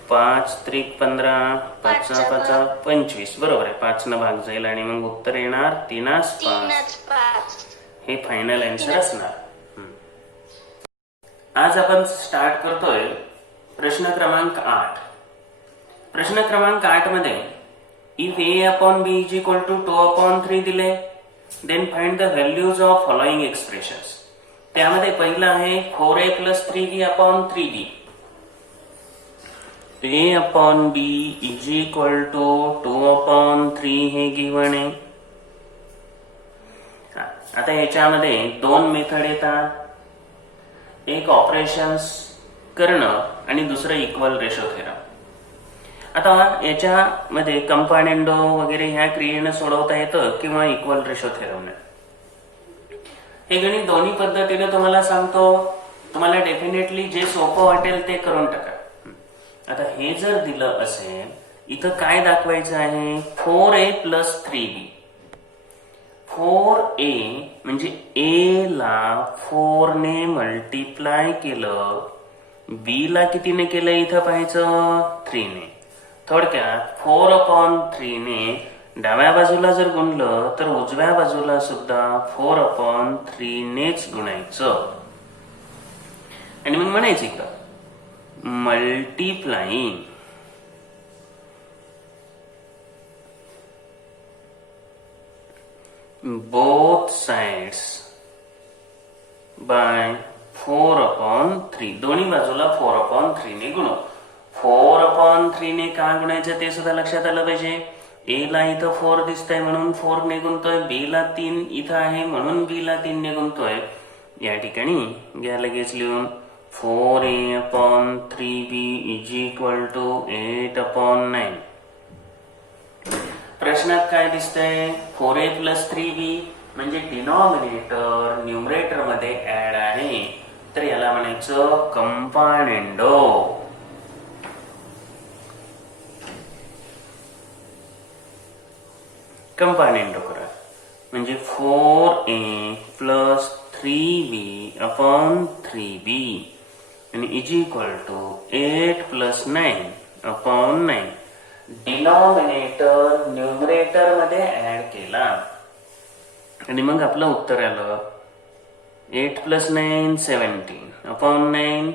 5 त्रिक 15 5 5 25 बरोबर आहे. 5 न भाग जाईल आणि मग उत्तर येणार 3:5. हे फायनल आन्सर असणार. आज आपण स्टार्ट करतोय प्रश्न क्रमांक 8. प्रश्न क्रमांक 8 मध्ये if a/b is equal to 2/3 दिले, then find the values of following expressions. त्यामध्ये पहिलं आहे 4a + 3b/3b. a/b is equal to 2/3 हे गिव्हन आहे. आता याच्यामध्ये 2 मेथड येतात. एक ऑपरेशन्स करणं आणि दुसरं इक्वल रेशो थेरम. आता याच्यामध्ये कंपानेंडो वगैरे ह्या क्रियेनं सोडवता येतं किंवा इक्वल रेशो थेरमने. हे गणित दोन्ही पद्धतीने तुम्हाला सांगतो. तुम्हाला डेफिनेटली जे सोपं वाटेल ते करून टाका. आता हे जर दिलं असेल, इथं काय दाखवायचं आहे 4a + 3b. 4a म्हणजे a ला 4 ने मल्टिप्लाय केलं, b ला कितीने केलं इथं पाहायचं 3 ने. थोडक्यात 4/3 ने डाव्या बाजूला जर गुणलं तर उजव्या बाजूला सुद्धा 4/3 नेच गुणायचं आणि मग म्हणायचं इकडं मल्टिप्लाइंग both sides by 4/3. दोन्ही बाजूला 4/3 ने गुणू. 4/3 ने का गुणायचं ते सुद्धा लक्षात आलं पाहिजे. ए ला इथं 4 दिसतंय म्हणून 4 ने गुणतोय, बी ला 3 इथं आहे म्हणून बी ला 3 ने गुणतोय. या ठिकाणी घ्या लगेच लिहून 4a/3b इज इक्वल टू 8/9. प्रश्नात काय दिसतंय, 4a + 3b म्हणजे डिनॉमिनेटर न्यूमरेटर मध्ये ऍड आहे, तर याला म्हणायचं कंपानेंडो. कंपानेंडो करा म्हणजे 4a + 3b/3b आणि is equal to 8 + 9/9. Denominator numerator मध्ये ऍड केला आणि मग आपलं उत्तर आलं 8 + 9 17/9.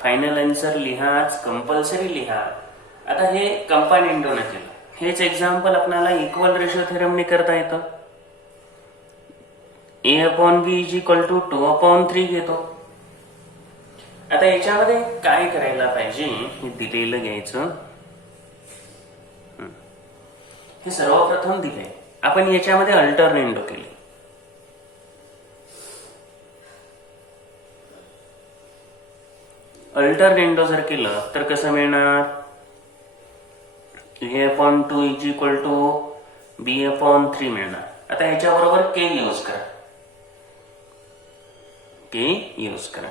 फायनल आन्सर लिहाच, कंपल्सरी लिहा. आता हे कंपानेंडो ने केलं. हेच एक्झाम्पल आपल्याला इक्वल रेशो थेरमने करता येतं. a/b इज इक्वल टू 2/3 घेतो. आता याच्यामध्ये काय करायला पाहिजे, हे दिलेलं घ्यायचं. हे सर्वप्रथम दिले, आपण याच्यामध्ये अल्टरनेंडो केले. अल्टरनेंडो जर केलं तर कसं मिळणार, a/2 is equal to b/3 मिळणार. आता याच्याबरोबर k यूज करा,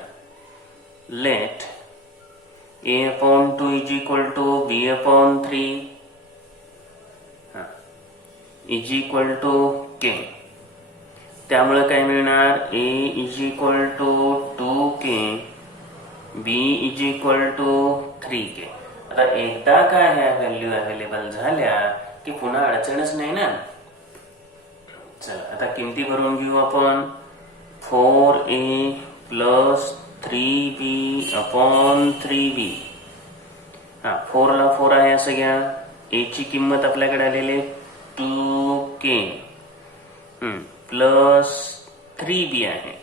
let a/2 is equal to b/3 is equal to k. त्यामुळे काय मिळणार, a is equal to 2k, b is equal to 3k. आता एकदा का ह्या व्हॅल्यू अवेलेबल झाल्या की पुन्हा अडचणच नाही ना. चला आता किमती भरून घेऊ आपण. 4a + 3b/3b. 4 ला 4 आहे असं घ्या. a ची किंमत आपल्याकडे आलेली 2k प्लस 3b आहे.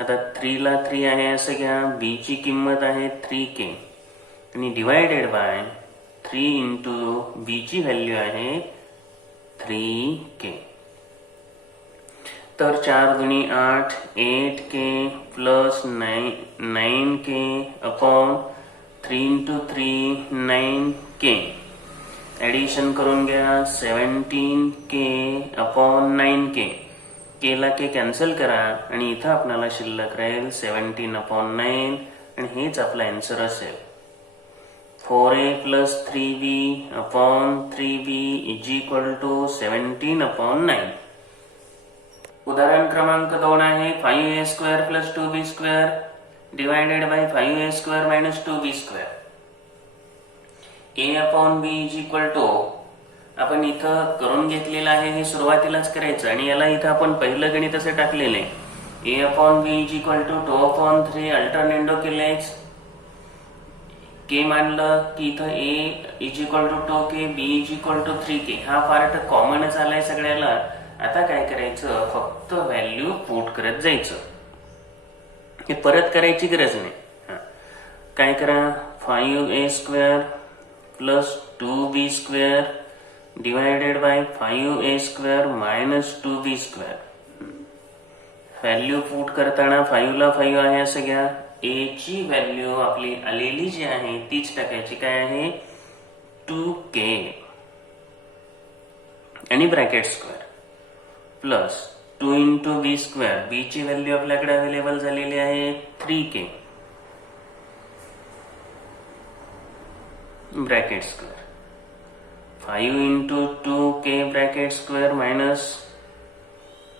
आता 3 ला 3 आहे असं घ्या. b ची किंमत आहे 3k आणि डिवायडेड बाय 3 इंटू b ची व्हॅल्यू आहे 3k. तर 4 × 8 8k plus 9k upon 3 × 3 9k. Addition करून घ्या 17k अपॉन 9k. k ला k कॅन्सल करा आणि इथं आपल्याला शिल्लक राहील 17/9 आणि हेच आपला आन्सर असेल. 4a + 3b/3b is equal to 17/9. उदाहरण क्रमांक 2 आहे 5a² + 2b² divided by 5a² - 2b². a/b is equal to आपण इथं करून घेतलेलं आहे, हे सुरुवातीलाच करायचं आणि याला इथं आपण पहिलं गणित असे टाकलेले. a/b is equal to 2/3 alternendo केलेच. k मानलं की इथं a is equal to 2k, b is equal to 3k. हा पार्ट कॉमनच आलाय सगळ्याला. आता काय करायचं, फक्त व्हॅल्यू पुट करत जायचं. हे परत करायची गरज नाही. काय करा, 5a² + 2b² divided by 5a² - 2b². Value put करताना 5 ला 5 आहे असं घ्या. a ची व्हॅल्यू आपली आलेली जी आहे तीच टाकायची. काय आहे 2k आणि bracket square plus 2 × b². b ची व्हॅल्यू आपल्याकडे अवेलेबल झालेली आहे 3k bracket square. 5 × 2k bracket square minus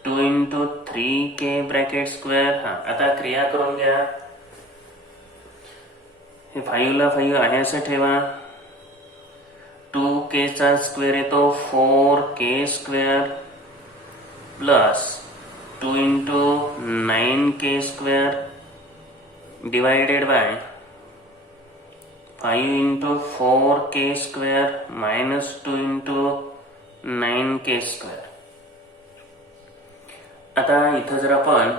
2 × 3k bracket square. आता क्रिया करून घ्या. हे 5 ला 5 आहे असं ठेवा. 2k चा स्क्वेअर येतो 4k² plus 2 × 9k² divided by 5 × 4k² - 2 × 9k². आता इथं जर आपण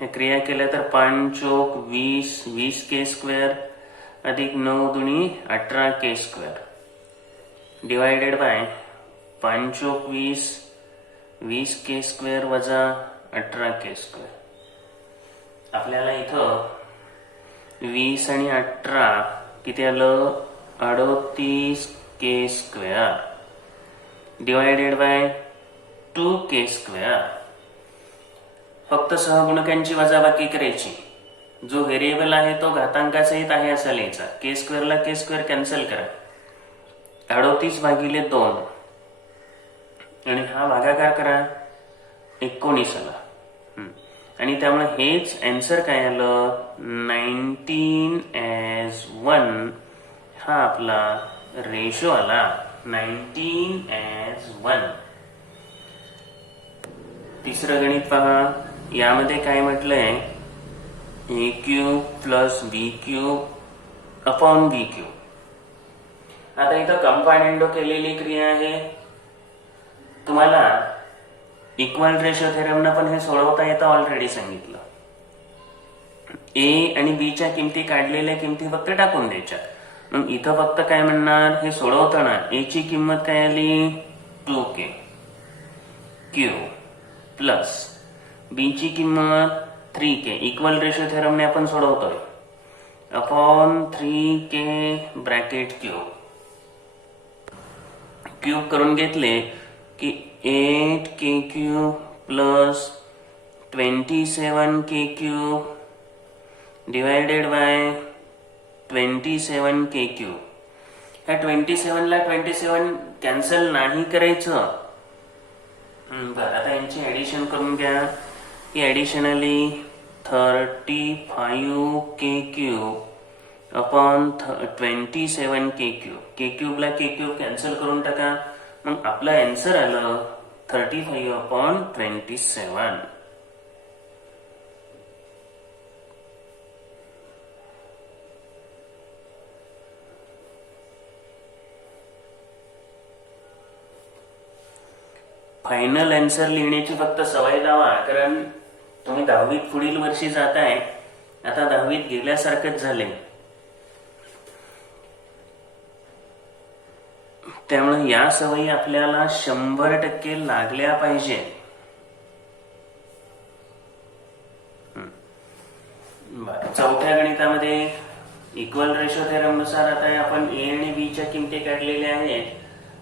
हे क्रिया केल्या तर 5 × 20 20k² अधिक 9 दुनी 18 के स्क्वेअर डिवायडेड बाय 5 चोक 20 20 के स्क्वेअर वजा 18 के स्क्वेअर. आपल्याला इथं 20 आणि 18 किती आलं 38 K square divided by 2 K square. फक्त सहगुणकांची वजाबाकी करायची. जो व्हेरिएबल आहे तो घातांकासहित आहे असा लिहायचा. के स्क्वेअरला के स्क्वेअर कॅन्सल करा. 38 भागिले 2 आणि हा भागाकार करा 19 ला. आणि त्यामुळे हेच आन्सर काय आलं 19:1 हा आपला रेशो आला. 19:1. तिसरं गणित पहा. यामध्ये काय म्हटलंय ए क्यूब प्लस बी क्यूब अपॉन बी क्यूब. आता इथं कंपाऊंड केलेली क्रिया आहे. तुम्हाला इक्वल रेशो थेरमनं पण हे सोडवता येतं ऑलरेडी सांगितलं. ए आणि बी च्या किमती काढलेल्या किमती फक्त टाकून द्यायच्या. मग इथं फक्त काय म्हणणार हे सोडवताना ए ची किंमत काय आली 2k क्यू प्लस बी ची किंमत 3k इक्वल रेशो थेरमने आपण सोडवतोय upon 3k bracket cube. Cube करून घेतले की 8k cube plus 27k cube divided by 27k cube. ह्या 27 ला 27 कॅन्सल नाही करायचं. बरं आता यांची ऍडिशन करून घ्या. ही ऍडिशन आली 35k cube upon 27k cube. K क्यूबला के क्यूब कॅन्सल करून टाका. मग आपलं आन्सर आलं 35/27. फायनल आन्सर लिहिण्याची फक्त सवय लावा. कारण तुम्ही 10वीत पुढील वर्षी जाताय. आता 10वीत गेल्यासारखंच झाले. त्यामुळे या सवयी आपल्याला 100% लागल्या पाहिजे. चौथ्या गणितामध्ये इक्वल रेशो थेरमनुसार आता आपण ए आणि बी च्या किमती काढलेल्या आहेत.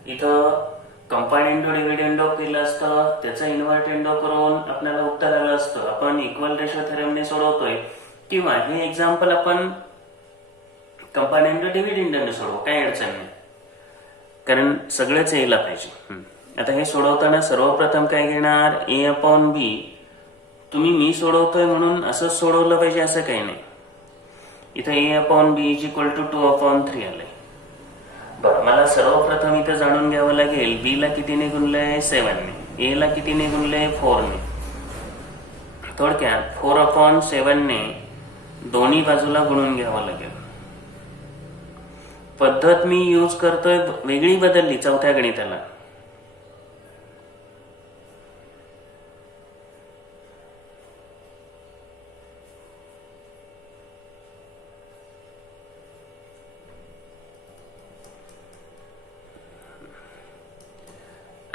इथं कंपाऊंड डिव्हिडंडो केलं असतं. त्याचं इन्व्हर्टेंडो करून आपल्याला उत्तर आलं असतं. आपण इक्वल रेशो थेरमने सोडवतोय किंवा हे एक्झाम्पल आपण कंपाऊंड डिव्हिडंडोने सोडवू. काही अडचण नाही. कारण सगळंच यायला पाहिजे. आता हे सोडवताना सर्वप्रथम काय घेणार ए अपॉन बी. तुम्ही मी सोडवतोय म्हणून असंच सोडवलं पाहिजे असं काही नाही. इथं A upon B is equal to 2/3 आलंय. बरं मला सर्वप्रथम इथं जाणून घ्यावं लागेल बी ला कितीने गुणलंय 7 ने. ए ला कितीने गुणलंय 4 ने. थोडक्यात 4/7 ने दोन्ही बाजूला गुणून घ्यावं लागेल. पद्धत मी यूज करतोय वेगळी बदलली चौथ्या गणिताला.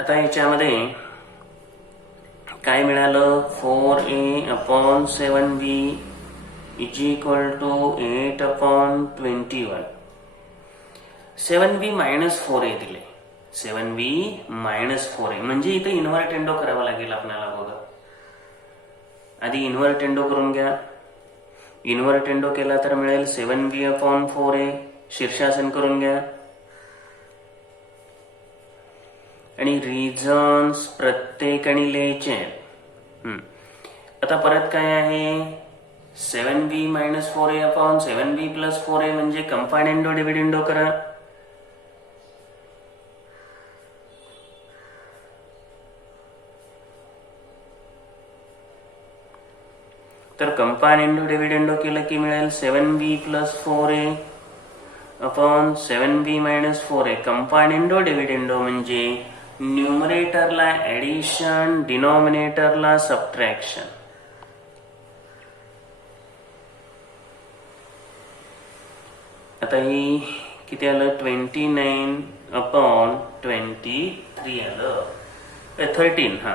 आता याच्यामध्ये काय मिळालं 4a/7b is equal to 8/21. 7b - 4a दिले. 7b - 4a म्हणजे इथे इन्व्हर्टेंडो करावा लागेल आपल्याला. बघा आधी इन्व्हर्टेंडो करून घ्या. इन्व्हर्टेंडो केला तर मिळेल 7b/4a. शीर्षासन करून घ्या आणि रिझन्स प्रत्येकाने लिहायचे. आता परत काय आहे 7b - 4a/7b + 4a म्हणजे कंपाऊंड डिव्हिडंडो करा. तर कंपाऊंड डिव्हिडंडो केलं की मिळेल 7b + 4a/7b - 4a. कंपाऊंड डिव्हिडंडो म्हणजे न्यूमरेटरला ऍडिशन डिनॉमिनेटरला सबट्रॅक्शन. आता ही किती आलं 29/23 आलं 13 हा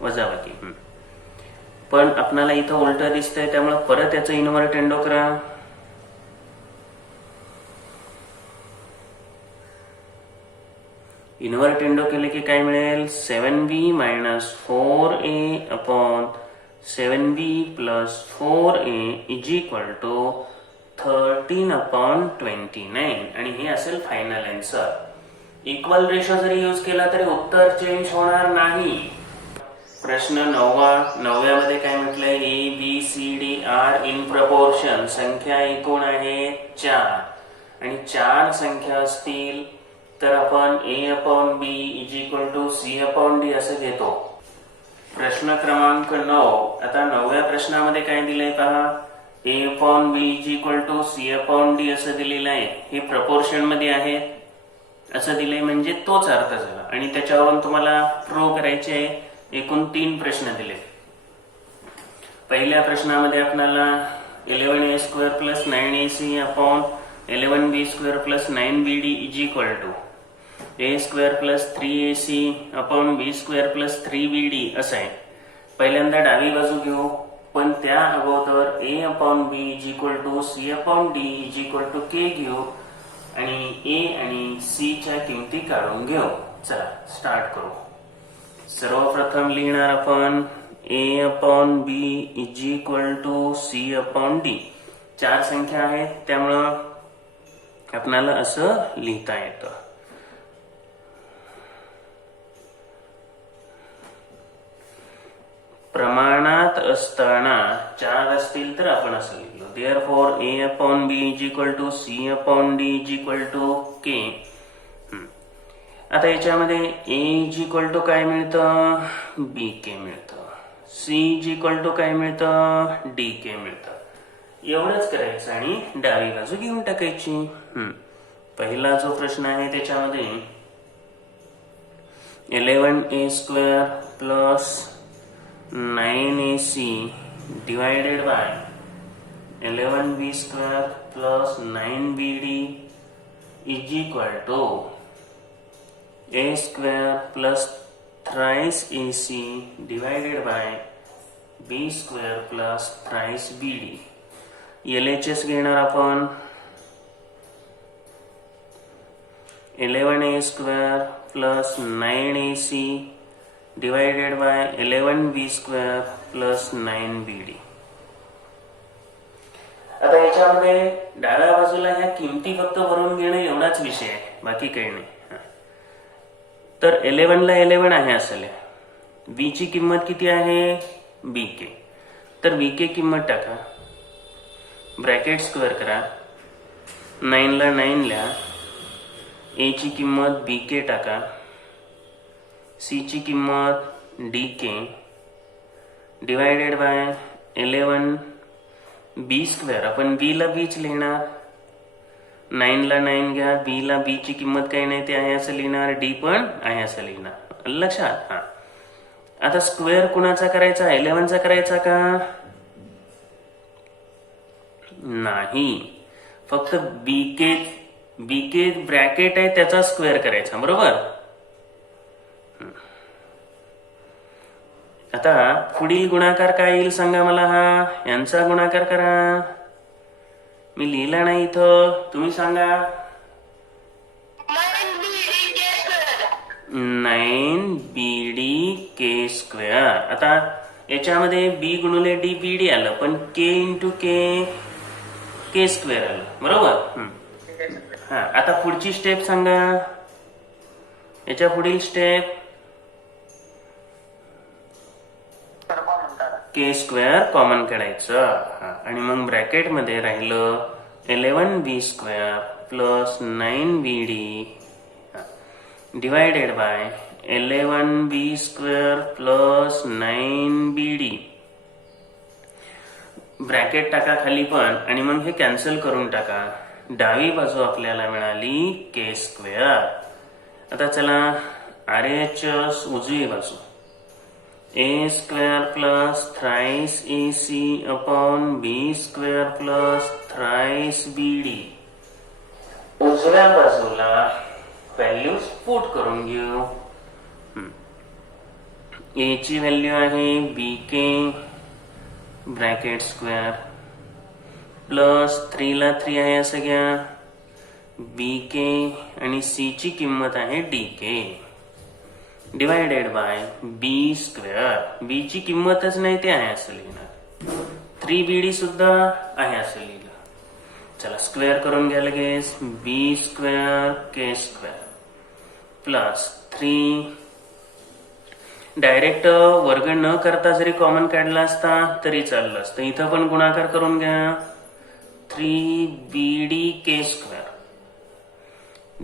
वजाबाकी. पण आपणाला इथं उलट दिसतंय त्यामुळे परत याचं इन्व्हर्टेंडो करा. इन्व्हर्टेंडो केले की काय मिळेल 7b - 4a/7b + 4a = 13/29 आणि हे असेल फायनल आन्सर. इक्वल रेशो जरी यूज केला तरी उत्तर चेंज होणार नाही. प्रश्न 9व्यामध्ये काय म्हटलंय A B C D are in proportion. संख्या एकूण आहे 4 आणि 4 संख्या असतील तर आपण a/b = c/d असं घेतो. प्रश्न क्रमांक 9. आता 9व्या प्रश्नामध्ये काय दिलंय पहा a/b = c/d असं दिलेलं आहे. हे प्रपोर्शन मध्ये आहे असं दिलंय म्हणजे तोच अर्थ झाला आणि त्याच्यावरून तुम्हाला प्रूव्ह करायचे एकूण 3 प्रश्न दिले. पहिल्या प्रश्नामध्ये आपल्याला 11a² + 9ac/11b² + 9bd = a² + 3ac/b² + 3bd असं आहे. पहिल्यांदा डावी बाजू घेऊ पण त्या अगोदर a/b = c/d = k घेऊ आणि a आणि c च्या किमती काढून घेऊ. चला स्टार्ट करू. सर्वप्रथम लिहिणार आपण a/b = c/d. 4 संख्या आहेत त्यामुळं आपल्याला असं लिहिता येतं. प्रमाणात असताना 4 असतील तर आपण असं लिहिलो. Therefore a/b = c/d = k. आता याच्यामध्ये a = काय मिळतं bk मिळतं, c = काय मिळतं dk मिळतं. एवढंच करायचं आणि डावी बाजू घेऊन टाकायची. पहिला जो प्रश्न आहे त्याच्यामध्ये 11a² + 9ac divided by 11b² + 9bd = a² + thrice ac divided by b² + thrice bd. LHS घेणार आपण 11a² + 9ac divided by 11b² + 9bd. आता याच्यामध्ये डाव्या बाजूला ह्या किमती फक्त भरून घेणं एवढाच विषय आहे, बाकी काही नाही. तर 11 ला 11 आहे असं लिहा. b ची किंमत किती आहे bk. तर bk किंमत टाका, ब्रॅकेट स्क्वेअर करा, 9 ला 9 लिहा, a ची किंमत bk टाका, c ची किंमत dk डिवायडेड बाय 11b². आपण b ला bच लिहिणार, 9 ला 9 घ्या, b ला b ची किंमत काही नाही ते आहे असं लिहिणार, d पण आहे असं लिहिणार. लक्षात. आता स्क्वेअर कुणाचा करायचा 11 चा करायचा का नाही, फक्त bk ब्रॅकेट आहे त्याचा स्क्वेअर करायचा. बरोबर. आता पुढील गुणाकार काय येईल सांगा मला. हा यांचा गुणाकार करा. मी लिहिला नाही इथं, तुम्ही सांगा. 9bdk². आता याच्यामध्ये b गुणिले d bd आलं पण k × k² आलं. बरोबर. आता पुढची स्टेप सांगा. याच्या पुढील स्टेप k² कॉमन काढायचं आणि मग ब्रॅकेट मध्ये राहिलं 11b² + 9bd divided by 11b² + 9bd. Bracket टाका खाली पण आणि मग हे कॅन्सल करून टाका. डावी बाजू आपल्याला मिळाली k². आता चला RHS उजवी बाजू a² + thrice ac/b² + thrice bd उजव्या बाजूला व्हॅल्यूज पुट करून घेऊ. ए ची व्हॅल्यू आहे BK ब्रॅकेट स्क्वेअर प्लस 3 ला 3 आहे असं घ्या BK आणि C ची किंमत आहे DK divided by B square. B ची किंमतच नाही ते आहे असं लिहिणार. 3BD सुद्धा आहे असं लिहिलं. चला स्क्वेअर करून घ्या लगेच. B square K square plus 3 direct वर्ग न करता जरी कॉमन काढला असता तरी चाललं असतं. इथं पण गुणाकार करून घ्या. 3BD K square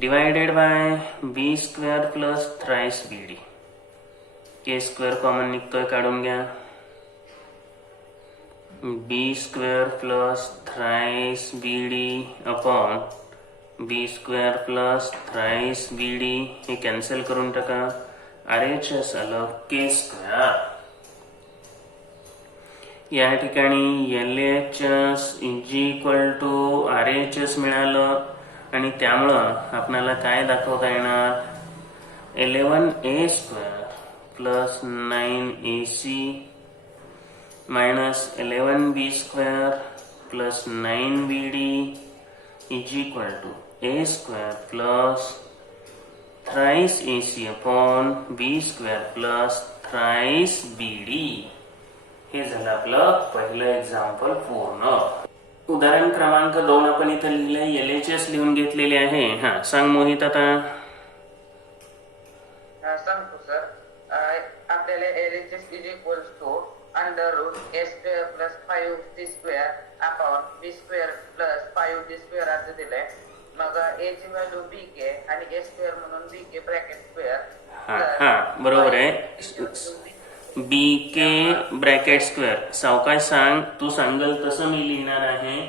divided by B square plus thrice BD. K square common निघतोय काढून घ्या. B square plus thrice BD upon B square plus thrice BD हे कॅन्सल करून टाका. RHS आलं K स्क्वेअर. या ठिकाणी LHS is equal to RHS मिळालं आणि त्यामुळं आपल्याला काय दाखवता येणार 11A square plus 9AC minus 11B square plus 9BD is equal to A square plus thrice AC upon B square plus thrice BD. हे झालं आपलं पहिलं एक्झाम्पल पूर्ण. उदाहरण क्रमांक 2 आपण इथं लिहिलंय. LHS लिहून घेतलेले आहे. हा सांग मोहित आता. सांगतो सर. आपल्याला LHS is equals to under root A square plus 5C square upon B square plus 5D square असं दिलंय. मग A ची व्हॅल्यू BK आणि A स्क्वेअर म्हणून BK ब्रॅकेट स्क्वेअर. हा बरोबर आहे. BK bracket square. सावकाश सांग. तू सांगल तसं मी लिहिणार आहे.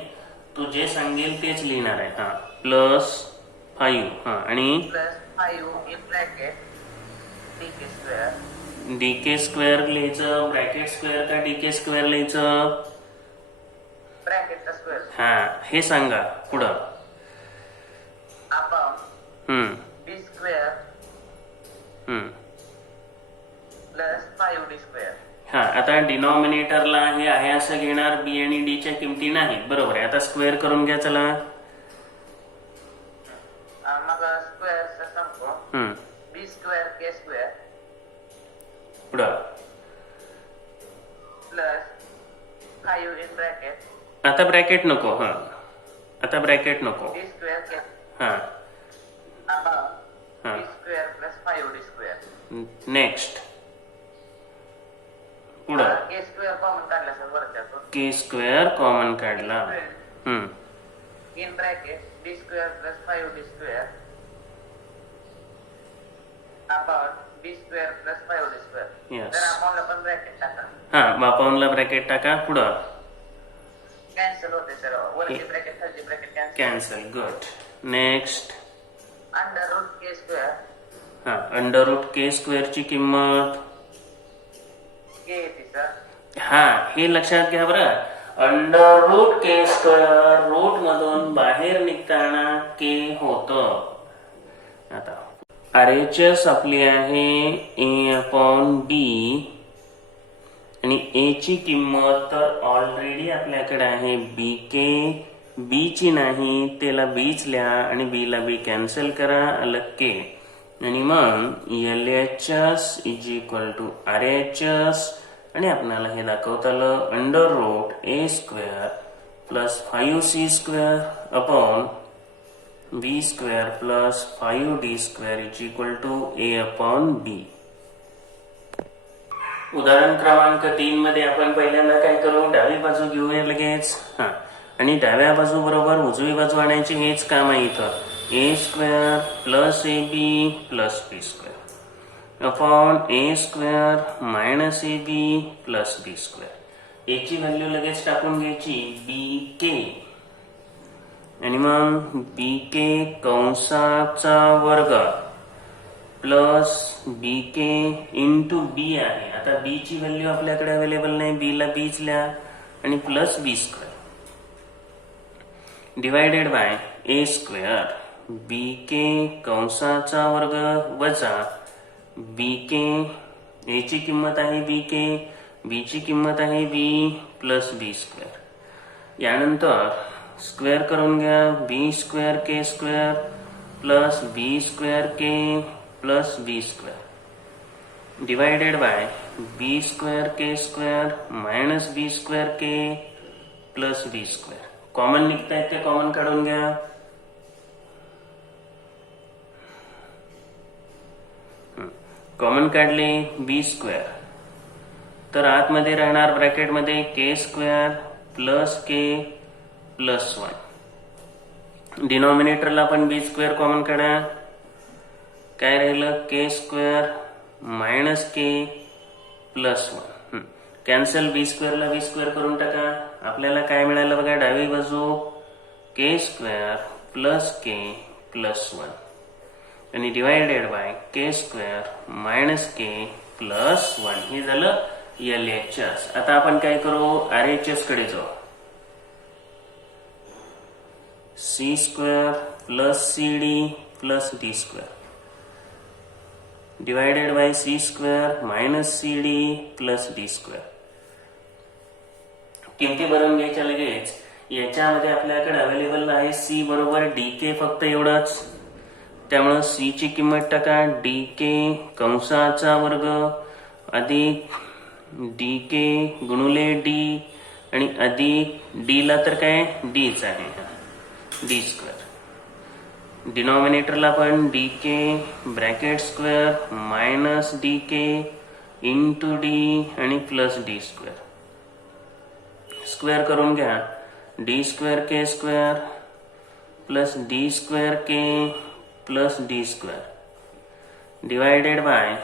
तू जे सांगेल तेच लिहिणार आहे. हा प्लस 5 हा आणि plus 5 in bracket DK square. DK square लिहायचं ब्रॅकेट स्क्वेअर का DK स्क्वेअर लिहायचं ब्रॅकेटचा स्क्वेअर. हा हे सांगा पुढं. Upon B square plus 5D square. हा आता डिनॉमिनेटरला हे आहे असं घेणार. B आणि D च्या किमती नाहीत. बरोबर आहे. आता स्क्वेअर करून घ्या. चला मग स्क्वेअर सांगतो. B स्क्वेअर K स्क्वेअर पुढं प्लस 5 इन ब्रॅकेट. आता ब्रॅकेट नको. हा आता ब्रॅकेट नको. D स्क्वेअर K हा upon B square plus 5D square. Next पुढं K स्क्वेअर कॉमन काढला सर वरच्यातून. K स्क्वेअर कॉमन काढला. In bracket D square plus 5D square upon B square plus 5D square. Yes. तर अपॉनला पण bracket टाका. हा बापाऊनला bracket टाका. पुढं कॅन्सल होते सर. वरची ब्रॅकेट खालची bracket cancel. Cancel. Good. Next under root K square. हा अंडर रूट K स्क्वेअरची किंमत K येते सर. हा हे लक्षात घ्या बरं. Under root K square root मधून बाहेर निघताना K होतं. आता RHS आपली आहे A अपॉन B आणि A ची किंमत तर ऑलरेडी आपल्याकडे आहे BK. B ची नाही त्याला Bच लिहा आणि B ला B कॅन्सल करा. अलग K आणि मग LHS is equal to RHS आणि आपल्याला हे दाखवता आलं under root A square plus 5C square upon B square plus 5D square is equal to A upon B. उदाहरण क्रमांक 3 मध्ये आपण पहिल्यांदा काय करू डावी बाजू घेऊया लगेच. हा आणि डाव्या बाजू बरोबर उजवी बाजू आणायची हेच काम आहे इथं. A square plus AB plus B square upon A square minus AB plus B square. A ची व्हॅल्यू लगेच टाकून घ्यायची BK आणि मग BK कंसाचा वर्ग प्लस BK इंटू B आहे. आता B ची व्हॅल्यू आपल्याकडे अवेलेबल नाही. B ला Bच लिहा आणि plus B square divided by A square B K कंसाचा वर्ग वजा बी के, ए ची किंमत आहे बी के, बी ची किंमत आहे बी प्लस बी स्क्वेअर. यानंतर स्क्वेअर करून घ्या. B square K square plus B square K plus B square divided by B square K square minus B square K plus B square. Common निघतायत ते कॉमन काढून घ्या. Common काढले बी square, तर आतमध्ये राहणार ब्रॅकेटमध्ये K square plus K plus 1. डिनॉमिनेटरला पण बी स्क्वेअर कॉमन काढा. काय राहिलं? K square minus K plus 1. Cancel B स्क्वेअरला बी स्क्वेअर करून टाका. आपल्याला काय मिळालं बघा, डावी बाजू K square plus K plus 1 आणि divided by K square minus K plus 1. हे झालं LHS. आता आपण काय करू, RHS कडे जाऊ. C square plus C D plus D square divided by C square minus C D plus D square. किमती भरून घ्यायच्या लगेच. याच्यामध्ये आपल्याकडे अवेलेबल आहे सी बरोबर डी के, फक्त एवढंच. त्यामुळे सी ची किंमत टाका डी के कंसाचा वर्ग अधिक डी के गुणुले डी आणि अधिक डी ला तर काय डीच आहे डी स्क्वेअर. डिनॉमिनेटरला पण D K bracket square minus D K into D आणि प्लस डी स्क्वेअर. स्क्वेअर करून घ्या. D square K square plus D square K plus D square divided by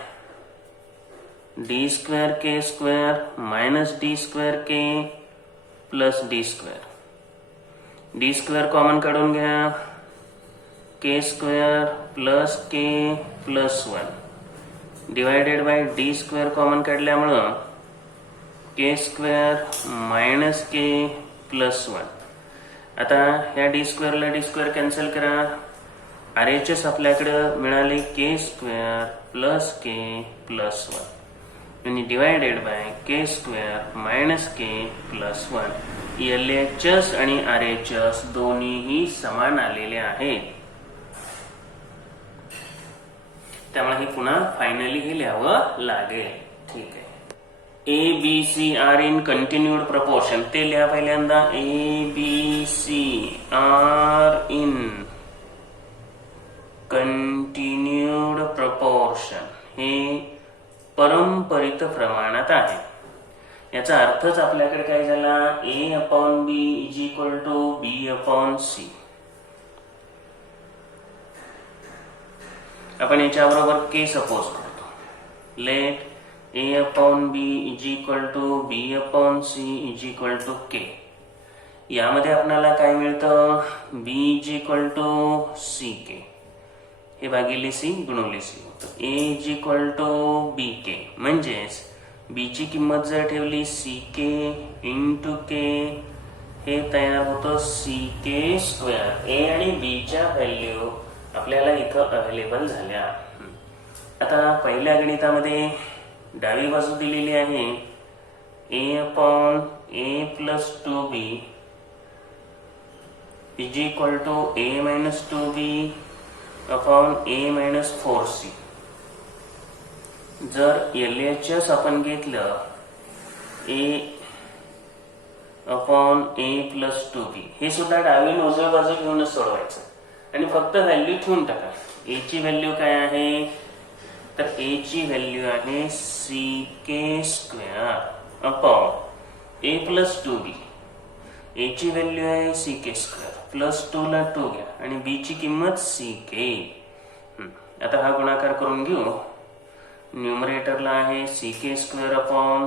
D square K square minus D square K plus D square. D square common काढून घ्या. K square plus K plus 1 divided by D square common काढल्यामुळं K square minus K plus 1. आता ह्या D स्क्वेअरला D square cancel करा. RHS आपल्याकडे मिळाले के square plus K plus 1 आणि divided by K square minus K plus 1. LHS आणि RHS दोन्हीही समान आलेले आहेत. त्यामुळे हे पुन्हा फायनली हे लिहावं लागेल. ठीक आहे. A B C are in continued proportion ते लिहा पहिल्यांदा. A B C are in continued proportion हे परंपरित प्रमाणात आहे. याचा अर्थच आपल्याकडे काय झाला, A upon B is equal to B upon C. आपण याच्याबरोबर के सपोज करतो. Let A upon B is equal to B upon C is equal to K. यामध्ये आपल्याला काय मिळतं, B is equal to C K हे भागिले C गुणवले C होतं. ए इज इक्वल टू बी के म्हणजेच बी ची किंमत जर ठेवली सी के इंटू के हे तयार होतं सी के स्क्वेअर. ए आणि बी च्या व्हॅल्यू आपल्याला इथं अवेलेबल झाल्या. आता पहिल्या गणितामध्ये डावी बाजू दिलेली आहे A upon A plus 2b is equal to A minus 2b upon A minus 4c. जर LHS आपण घेतलं ए अपॉन ए प्लस 2b हे सुद्धा डावी उजव्या बाजू घेऊनच सोडवायचं आणि फक्त व्हॅल्यू ठेवून टाका. ए ची व्हॅल्यू काय आहे, तर ए ची व्हॅल्यू आहे C K square upon A plus 2b. ए ची व्हॅल्यू आहे सी के स्क्वेअर प्लस 2 ला 2 घ्या आणि बी ची किंमत सी के. आता हा गुणाकार करून घेऊ. न्यूमरेटरला आहे सी के स्क्वेअर अपॉन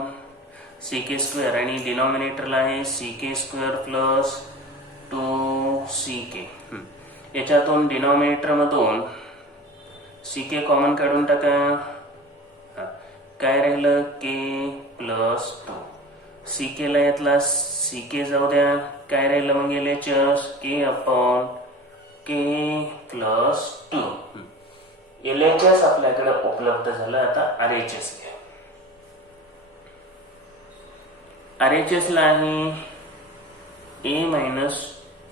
सी के स्क्वेअर आणि डिनॉमिनेटरला आहे सी के स्क्वेअर प्लस 2ck. याच्यातून डिनॉमिनेटर मधून सी के कॉमन काढून टाका. काय राहिलं के प्लस 2. सी के ला यातला सी के जाऊ द्या. काय राहिलं मग LHS के अपॉन के प्लस 2. LHS आपल्याकडे उपलब्ध झालं. आता RHS घ्या. RHS ला आहे a minus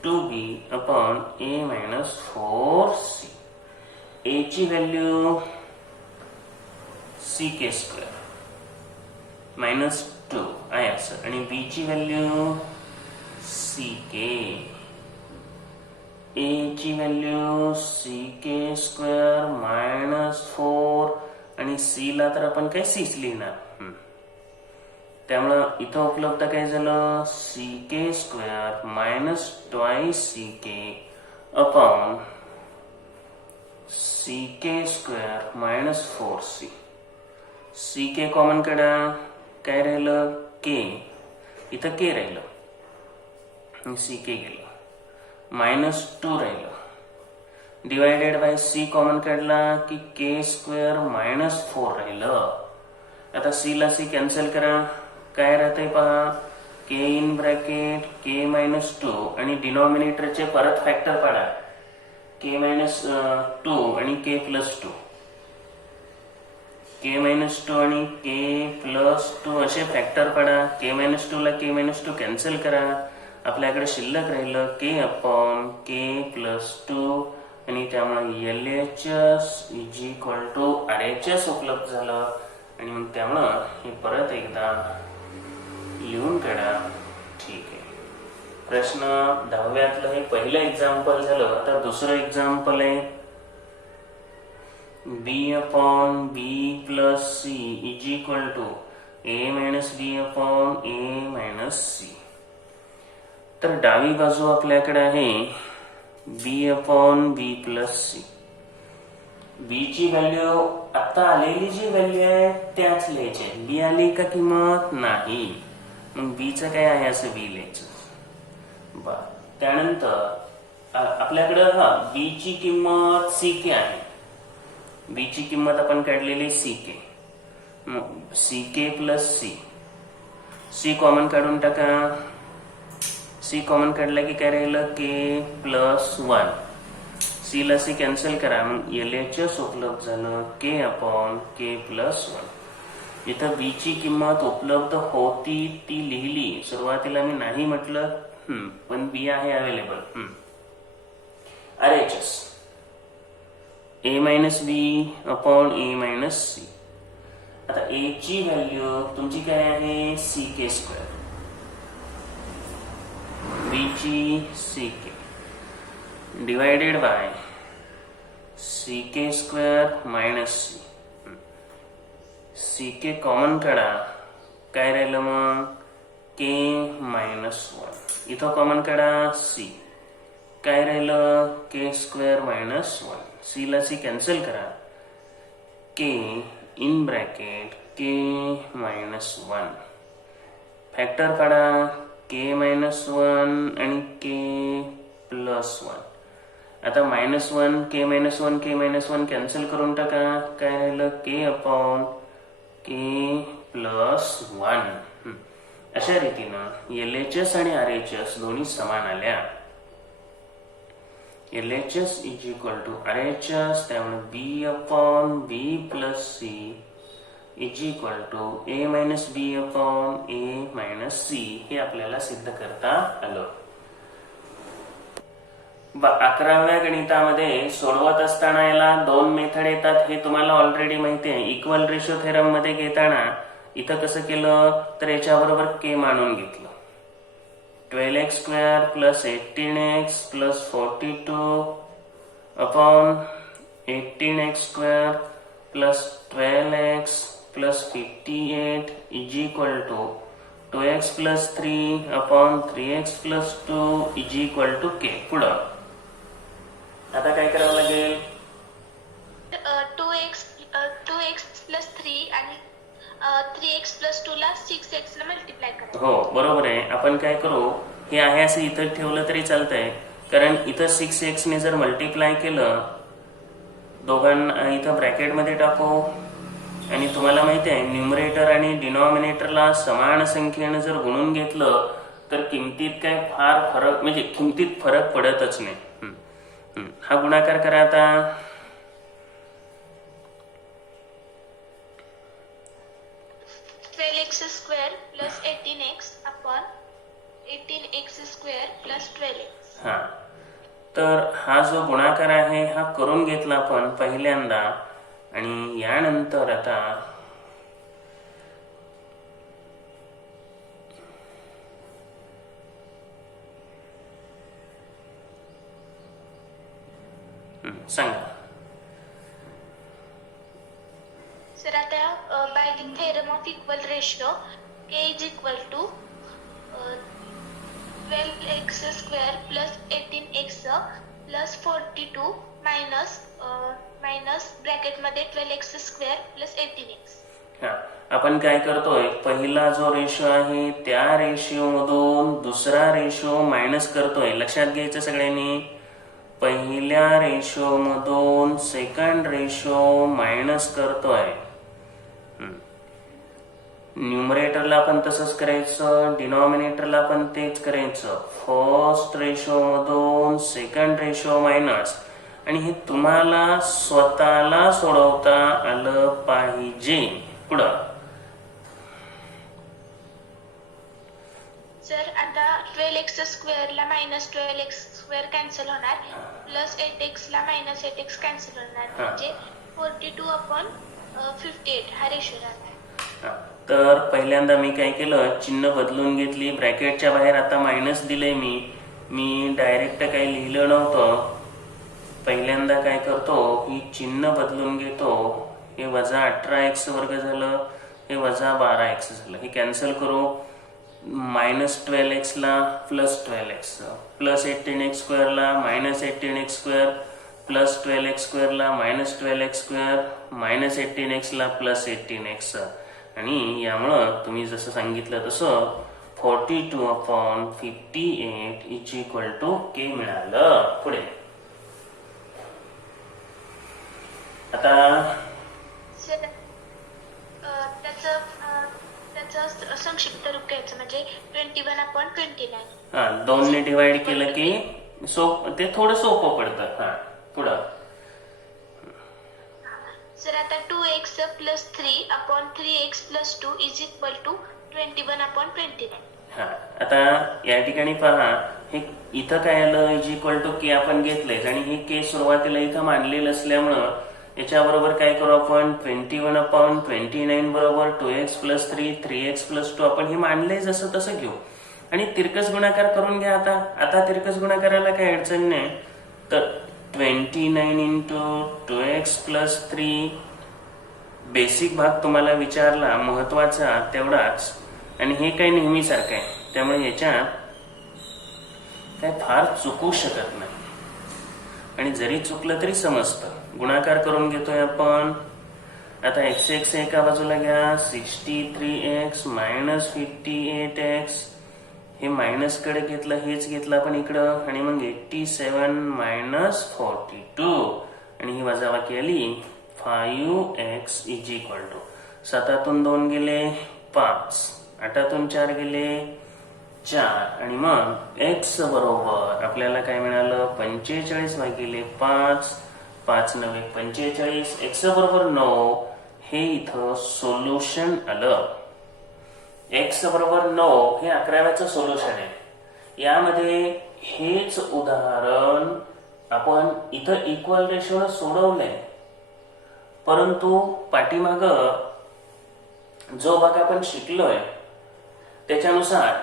2b upon a minus 4c. a ची व्हॅल्यू ck स्क्वेअर मायनस 2 आहे असं, आणि b ची व्हॅल्यू ck. a ची व्हॅल्यू ck स्क्वेअर मायनस 4 आणि c ला तर आपण काय cच लिहिणार. त्यामुळं इथं उपलब्ध काय झालं ck square minus twice ck upon ck square minus 4c. ck common काढा, काय राहिलं k, इथं k राहिलं, ck गेलं, मायनस 2 राहिलं, डिवायडेड बाय c कॉमन काढला की k स्क्वेअर मायनस 4 राहिलं. आता c ला c कॅन्सल करा, काय राहतंय पहा, k in bracket k minus 2 आणि डिनॉमिनेटरचे परत फॅक्टर पाडा, k मायनस 2 आणि k प्लस 2, k मायनस 2 आणि k प्लस 2 असे फॅक्टर पाडा. k मायनस 2 ला k मायनस 2 कॅन्सल करा, आपल्याकडे शिल्लक राहिलं k अपॉन k प्लस 2 आणि त्यामुळे LHS is equal to RHS उपलब्ध झालं. आणि मग त्यामुळं हे परत एकदा लिहून काढा. ठीक आहे. प्रश्न 10व्यातलं हे पहिलं एक्झाम्पल झालं. आता दुसरं एक्झाम्पल आहे b upon b plus c is equal to a minus b upon a minus c. तर डावी बाजू आपल्याकडे आहे b upon b plus c. b ची व्हॅल्यू आता आलेली जी व्हॅल्यू आहे त्याच लिहायची. b आली का किंमत नाही, मग b चं काय आहे असं b लिहायचं. बर, त्यानंतर आपल्याकडे b ची किंमत ck आहे. b ची किंमत आपण काढलेली ck, ck plus c common काढून टाका. c कॉमन काढला की काय राहिलं k प्लस 1. c ला c कॅन्सल करा, मग LHS उपलब्ध झालं k अपॉन k प्लस 1. इथं b ची किंमत उपलब्ध होती ती लिहिली. सुरुवातीला मी नाही म्हटलं, पण b आहे available. RHS a minus b upon a minus c. आता a ची व्हॅल्यू तुमची काय आहे ck स्क्वेअर, b ची ck divided by ck square minus c. ck common काढा, काय राहिलं मग k मायनस 1. इथं कॉमन काढा c, काय राहिलं k स्क्वेअर मायनस 1. c ला c कॅन्सल करा, k in bracket k minus 1. Factor काढा, k मायनस 1 आणि k प्लस 1. आता minus 1 k minus 1 k minus 1 cancel करून टाका, काय राहिलं k अपॉन k प्लस 1. अशा रीतीनं LHS आणि RHS दोन्ही समान आल्या. LHS is equal to RHS, त्यामुळे b upon b plus c is equal to a minus b upon a minus c. हे आपल्याला सिद्ध करता आलं. 11व्या गणितामध्ये सोडवत असताना याला 2 मेथड येतात हे तुम्हाला ऑलरेडी माहिती आहे. इक्वल रेशो थेरम मध्ये घेताना इथं कसं केलं तर याच्याबरोबर k मानून घेतलं. 12x square plus 18x plus 42 upon 18x square plus 12x plus 58 is equal to 2x plus 3 upon 3x plus 2 is equal to k. पुढं आता काय करावं लागेल, 2x प्लस 3 आणि 3x प्लस 2 ला 6x ला मल्टिप्लाय करा. हो बरोबर आहे. आपण काय करू, हे आहे असं इथं ठेवलं तरी चालतंय, कारण इथं 6x ने जर मल्टिप्लाय केलं, दोघांना इथं ब्रॅकेटमध्ये टाकू. आणि तुम्हाला माहिती आहे न्यूमरेटर आणि डिनॉमिनेटरला समान संख्येनं जर गुणून घेतलं तर किमतीत काय फार फरक, म्हणजे किमतीत फरक पडतच नाही. हा गुणाकार करा आता. Square plus 18x upon 18x square plus 12x. हा, तर हा जो गुणाकार आहे हा करून घेतला आपण पहिल्यांदा, आणि यानंतर आता सांगा. सर आता by the theorem of equal ratio k is equal to 12x square plus 18x plus 42 minus ब्रॅकेटमध्ये 12x स्क्वेअर प्लस 18x. हा, आपण काय करतोय, पहिला जो रेशो आहे त्या रेशिओ मधून दुसरा रेशो मायनस करतोय. लक्षात घ्यायचं सगळ्यांनी, पहिल्या रेशो मधून सेकंड रेशो मायनस करतोय. न्यूमरेटरला पण तसंच करायचं, डिनॉमिनेटरला पण तेच करायचं. फर्स्ट रेशो मधून सेकंड रेशो मायनस, आणि हे तुम्हाला स्वतःला सोडवता आलं पाहिजे. पुढं सर आता 12x स्क्वेअरला मायनस 12x स्क्वेअर कॅन्सल होणार, प्लस 8x ला मायनस 8x कॅन्सल होणार, म्हणजे 42 अपॉन 58 हा रेशो राहणार. तर पहिल्यांदा मी काय केलं, चिन्ह बदलून घेतली. ब्रॅकेटच्या बाहेर आता मायनस दिलंय मी डायरेक्ट काही लिहिलं नव्हतं. पहिल्यांदा काय करतो, ही चिन्ह बदलून घेतो. हे वजा 18x वर्ग झालं, हे वजा 12x झालं. हे कॅन्सल करू. मायनस 12x ला प्लस 12x, प्लस 18x स्क्वेअरला minus 18x square, plus 12x स्क्वेअरला minus 12x square, minus 18x ला प्लस 18x. आणि यामुळं तुम्ही जसं सांगितलं तसं 42 upon 58 is equal to k मिळालं. पुढे आता सर त्याचं संक्षिप्त रूप घ्यायचं, म्हणजे 21 अपॉन 29. हा, 2 ने डिवाइड केलं की ते थोडं सोपं पडतं. हा, पुढं सर आता 2x plus 3 upon 3x plus 2 is equal to 21 upon 29. हा, आता या ठिकाणी पहा, हे इथं काय आलं, इज इक्वल टू के आपण घेतलंय, आणि हे के सुरुवातीला इथं मानलेलं असल्यामुळं याच्याबरोबर काय करू आपण, 21 अपॉन 29 बरोबर 2x प्लस 3 3x प्लस 2 आपण हे मानलंय जसं तसं घेऊ, आणि तिरकस गुणाकार करून घ्या. आता तिरकस गुणाकाराला काय अडचण नाही. तर 29 इंटू 2x प्लस 3, बेसिक भाग तुम्हाला विचारला महत्वाचा तेवढाच, आणि हे काही नेहमीसारखं आहे, त्यामुळे याच्यात काय फार चुकू शकत नाही, आणि जरी चुकलं तरी समजतं. गुणाकार करून घेतोय आपण. आता x एका बाजूला घ्या, 63x मायनस 58x, हे मायनस कडे घेतलं, हेच घेतलं आपण इकडं, आणि मग 87 मायनस 42, आणि ही वजाबाकी आली 5x इज इक्वल टू 7तून 2 गेले 5, 8तून 4 गेले 4, आणि मग x बरोबर आपल्याला काय मिळालं, 45 भागिले 5, 5 9 45, x बरोबर 9. हे इथं सोल्युशन आलं. x बरोबर 9 हे 11व्याचं सोल्युशन आहे. यामध्ये हेच उदाहरण आपण इथं इक्वल रेशोला सोडवलंय, परंतु पाठीमाग जो भाग आपण शिकलोय त्याच्यानुसार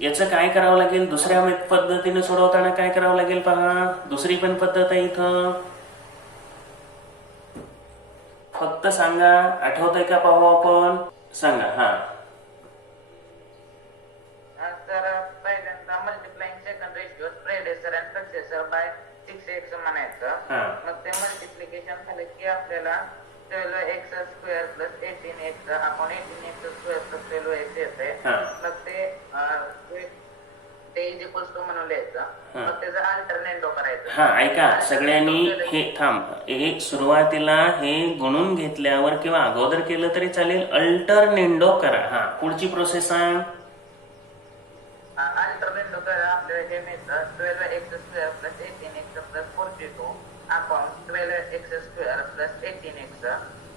याचं काय करावं लागेल, दुसऱ्या पद्धतीने सोडवताना काय करावं लागेल पहा. दुसरी पण पद्धत आहे इथं, फक्त सांगा, आठवतंय का पाहू आपण, सांगा. हा तर पहिल्यांदा multiplying second ratio predecessor and successor by 6x म्हणायचं. मग ते मल्टिप्लिकेशन झालं की आपल्याला 12x square plus 18x upon 18x square plus 12x येते. मग ते इज इक्वल्स टू म्हणून लिहायचं. मग त्याचं अल्टरनेटो करायचं. हा, ऐका सगळ्यांनी, हे थांब, हे सुरुवातीला हे गुणून घेतल्यावर किंवा अगोदर केलं तरी चालेल, अल्टरनेटो करा. हा, पुढची प्रोसेस सांग. अल्टरनेटो करा, आपल्याला हे मिळतं 12x square plus 18x plus 42 12x square plus 18x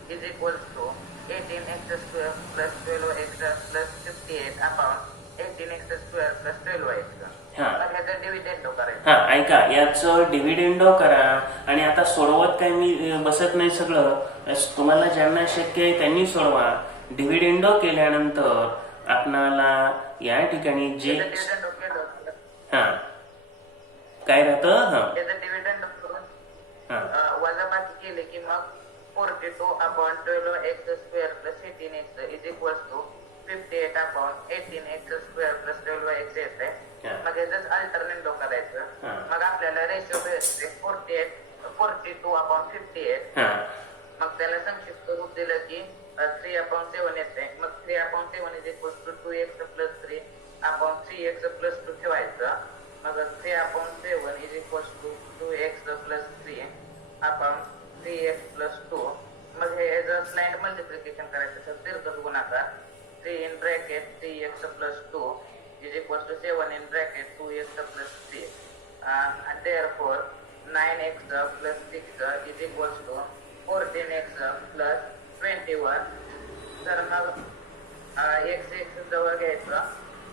is equal to 18x square plus 12x plus 58 upon 18x square plus 12x. हा. मग ह्याचा डिव्हिडंड करायचा. हा ऐका, याचं डिव्हिडेंडो करा आणि आता सोडवत काय मी बसत नाही, सगळं तुम्हाला ज्यांना शक्य आहे त्यांनी सोडवा. डिव्हिडेंडो केल्यानंतर आपणाला या ठिकाणी जे डिव्हिडंड केलं हा काय राहतं, हा त्याचं डिव्हिडंड करून हा वजाबाकी केले की मग 42 upon 12x square plus 18x is equal to 58 upon 18x square plus 12x येते. हा. मग याच अल्टरनेटिव्ह करायचं. हा. मग आपल्याला रेशो भेटते 42 upon 58. हा मग त्याला संक्षिप्त रूप दिलं की 3 upon 7 येते. मग 3 upon 7 is equal to 2x plus 3 upon 3x plus 2 ठेवायचं. मग 3 upon 7 is equal to 2x plus 3 upon 3x plus 2. मग हे याचं स्लाइड मल्टिप्लिकेशन करायचं. दीर्घ गुणाकार 3 in bracket 3x plus 2 is equal to 7 in bracket 2x plus 3. And therefore 9x plus 6 is equal to 14x plus 21. तर मग x जवळ घ्यायचं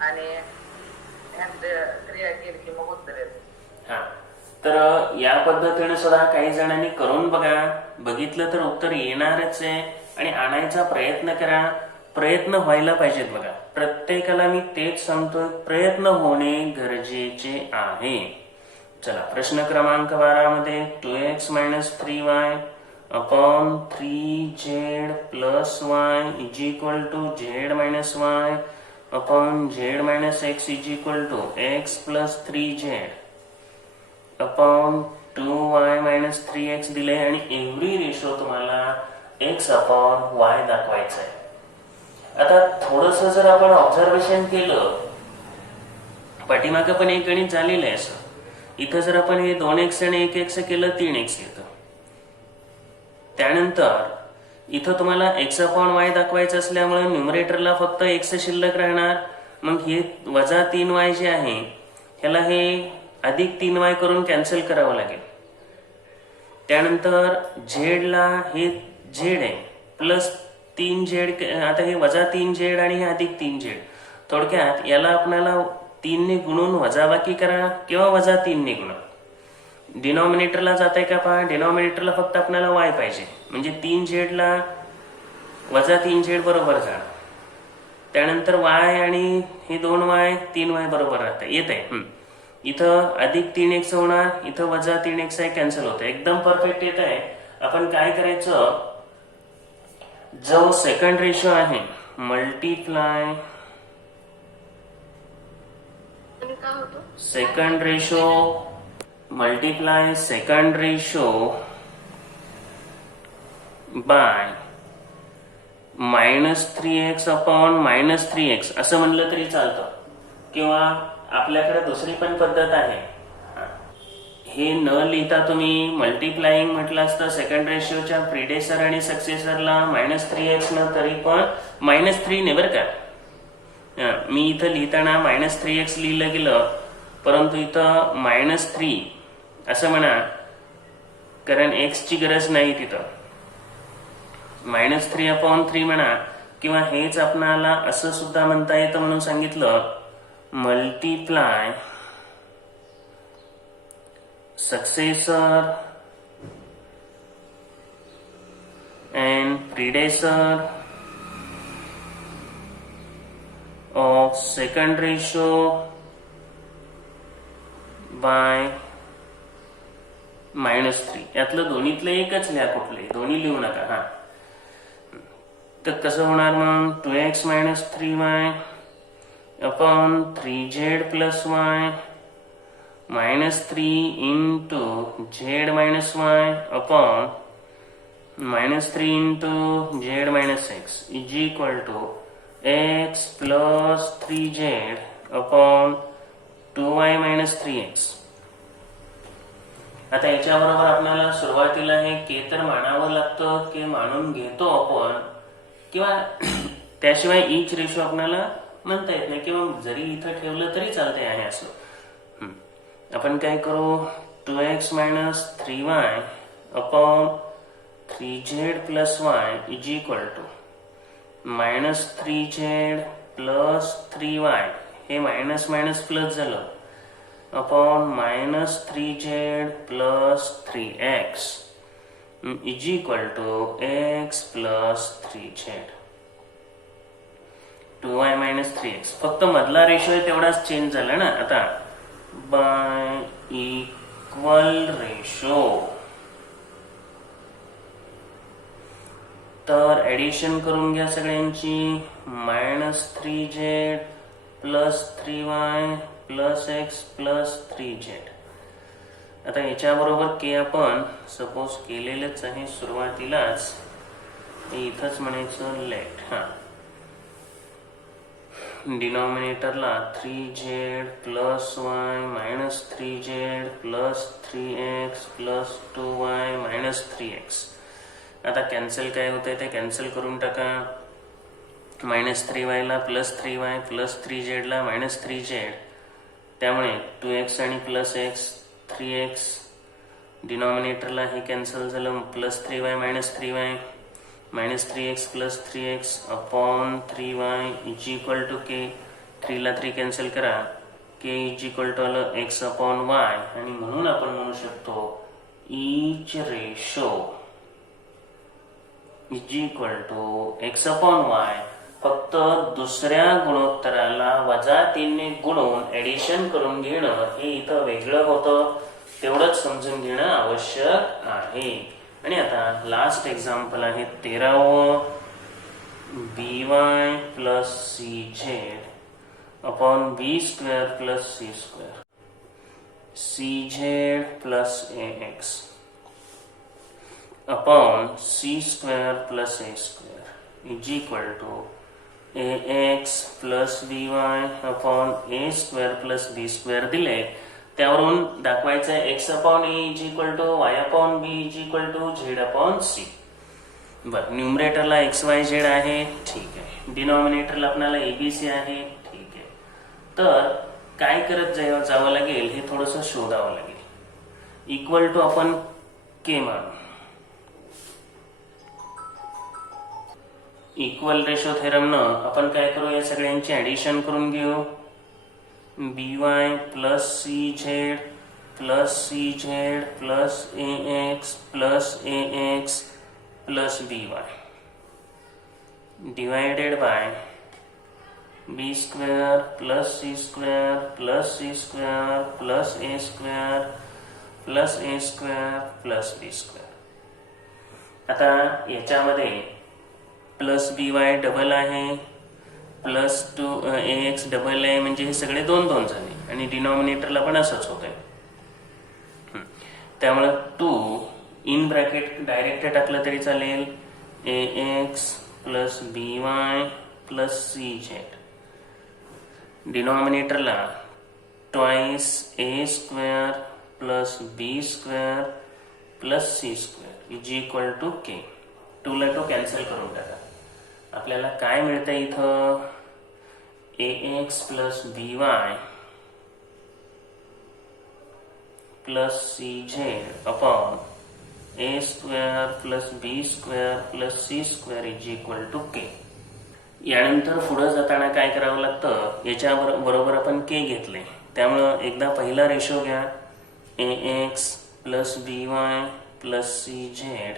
आणि ह्यांचं क्रिया केली की मग उत्तर येतं. हा. तर या पद्धतीने सुद्धा काही जणांनी करून बघा, बघितलं तर उत्तर येणारच आहे. आणि आणायचा प्रयत्न करा, प्रयत्न व्हायला पाहिजेत. बघा, प्रत्येकाला मी तेच सांगतोय, प्रयत्न होणे गरजेचे आहे. चला, प्रश्न क्रमांक 12 मध्ये 2x minus 3y upon 3z plus y is equal to z minus y upon z minus x is equal to x plus 3z upon 2y minus 3x दिले आणि एव्हरी रेशो तुम्हाला x upon y दाखवायचा आहे. आता थोडस जर आपण observation केलं, पाठीमागं पण एक गणित झालेलं आहे असं. इथं जर आपण हे 2x आणि 1x केलं 3x येतं. त्यानंतर इथं तुम्हाला x अपॉन y दाखवायचं असल्यामुळे न्यूमरेटरला फक्त x शिल्लक राहणार. मग हे वजा 3y जे आहे ह्याला हे अधिक 3y करून कॅन्सल करावं लागेल. त्यानंतर z ला हे z आहे प्लस 3z, आता हे वजा 3z आणि हे अधिक 3z. थोडक्यात याला आपल्याला 3 ने गुणून वजाबाकी करा किंवा वजा 3 ने गुणा. डिनॉमिनेटरला जात आहे का पहा, डिनॉमिनेटरला फक्त आपल्याला y पाहिजे, म्हणजे 3z ला वजा 3z बरोबर जाणार. त्यानंतर y आणि हे 2y 3y बरोबर राहत येत आहे. इथं अधिक 3x होणार, इथं वजा 3x आहे, कॅन्सल होतं. एकदम परफेक्ट येत आहे. आपण काय करायचं, जो सेकंड रेशो आहे multiply second ratio multiply second ratio by -3x upon -3x असं म्हणलं तरी चालतं. किंवा आपल्याकडे दुसरी पण पद्धत आहे, हे न लिहिता तुम्ही मल्टिप्लाइंग म्हटलं असतं सेकंड रेशिओच्या प्रिडेसर आणि सक्सेसरला -3x न तरी पण -3 ने बरं का. मी इथं लिहिताना -3x लिहिलं गेलं, परंतु इथं -3 असं म्हणा, कारण x ची गरज नाही तिथं. -3 अपॉन 3 म्हणा, किंवा हेच आपणाला असं सुद्धा म्हणता येतं म्हणून सांगितलं, multiply successor and predecessor of second ratio by -3. यातलं दोन्हीतलं एकच लिहा, कुठले दोन्ही लिहू नका. हा, तर कसं होणार मग, 2x minus 3y upon 3z plus y -3 into z minus y upon -3 into z minus x is equal to x plus 3z upon 2y minus 3x. आता याच्याबरोबर आपल्याला सुरुवातीला हे के तर मानावं लागतं, के मानून घेतो आपण, किंवा त्याशिवाय इच रेशो आपल्याला म्हणता येत नाही, किंवा जरी इथं ठेवलं तरी चालते आहे असं. आपण काय करू, 2x minus 3y अपॉन 3z plus Y is equal to minus 3z plus 3y, हे मायनस मायनस प्लस झालं, upon minus 3z plus 3x is equal to x plus 3z, 2y minus 3x. फक्त मधला रेशो तेवढाच change झाला ना. आता by equal ratio, तर addition करून घ्या सगळ्यांची. Minus 3z plus 3y plus x plus 3z. आता याच्याबरोबर के आपण सपोज केलेलंच आहे सुरुवातीलाच, इथंच म्हणायचं लेट. हा, डिनॉमिनेटरला 3z plus y minus 3z plus 3x plus 2y minus 3x. आता कॅन्सल काय होतंय ते कॅन्सल करून टाका. मायनस 3y ला प्लस 3y प्लस 3z ला मायनस 3z, त्यामुळे 2x आणि प्लस x 3x. डिनॉमिनेटरला हे कॅन्सल झालं, plus 3y minus 3y minus 3x plus 3x upon 3y is equal to K. 3 ला 3 कॅन्सल करा, के इज इक्वल टू आलं x upon y. आणि म्हणून आपण म्हणू शकतो each ratio is equal to x upon y. फक्त दुसऱ्या गुणोत्तराला वजा 3 ने गुणून ऍडिशन करून घेणं हे इथं वेगळं होतं, तेवढंच समजून घेणं आवश्यक आहे. आणि आता लास्ट एक्झाम्पल आहे 13वं. by plus cz upon B square plus C square, cz plus ax upon C square plus A square is equal to ax plus by upon A square plus B square दिले. त्यावरून दाखवायचं आहे x upon A is equal to y upon B is equal to z upon C. बरं, न्यूमरेटरला XYZ आहे, ठीक आहे. डिनॉमिनेटरला आपल्याला ABC आहे, ठीक आहे. तर काय करत जावं लागेल हे थोडंसं शोधावं लागेल. इक्वल टू आपण के मानू. इक्वल रेशो थेरमनं आपण काय करू, या सगळ्यांची ऍडिशन करून घेऊ. by plus cz plus cz plus ax plus ax plus by divided by B square plus C square plus C square plus A square plus A square plus B square. आता याच्यामध्ये plus by double आहे, plus 2ax double आहे, म्हणजे हे सगळे 2 झाले. आणि डिनॉमिनेटरला पण असंच होत आहे. त्यामुळे 2 इन ब्रॅकेट डायरेक्ट टाकलं तरी चालेल. ax plus by plus cz. डिनॉमिनेटरला twice A square plus B square plus C square is equal to K. 2 ला 2 कॅन्सल करून टाका. आपल्याला काय मिळतं इथं, ax plus by plus cz upon A square plus B square plus C square is equal to K. यानंतर पुढे जाताना काय करावं लागतं, याच्या बरोबर आपण के घेतले, त्यामुळं एकदा पहिला रेशो घ्या. ax plus by plus cz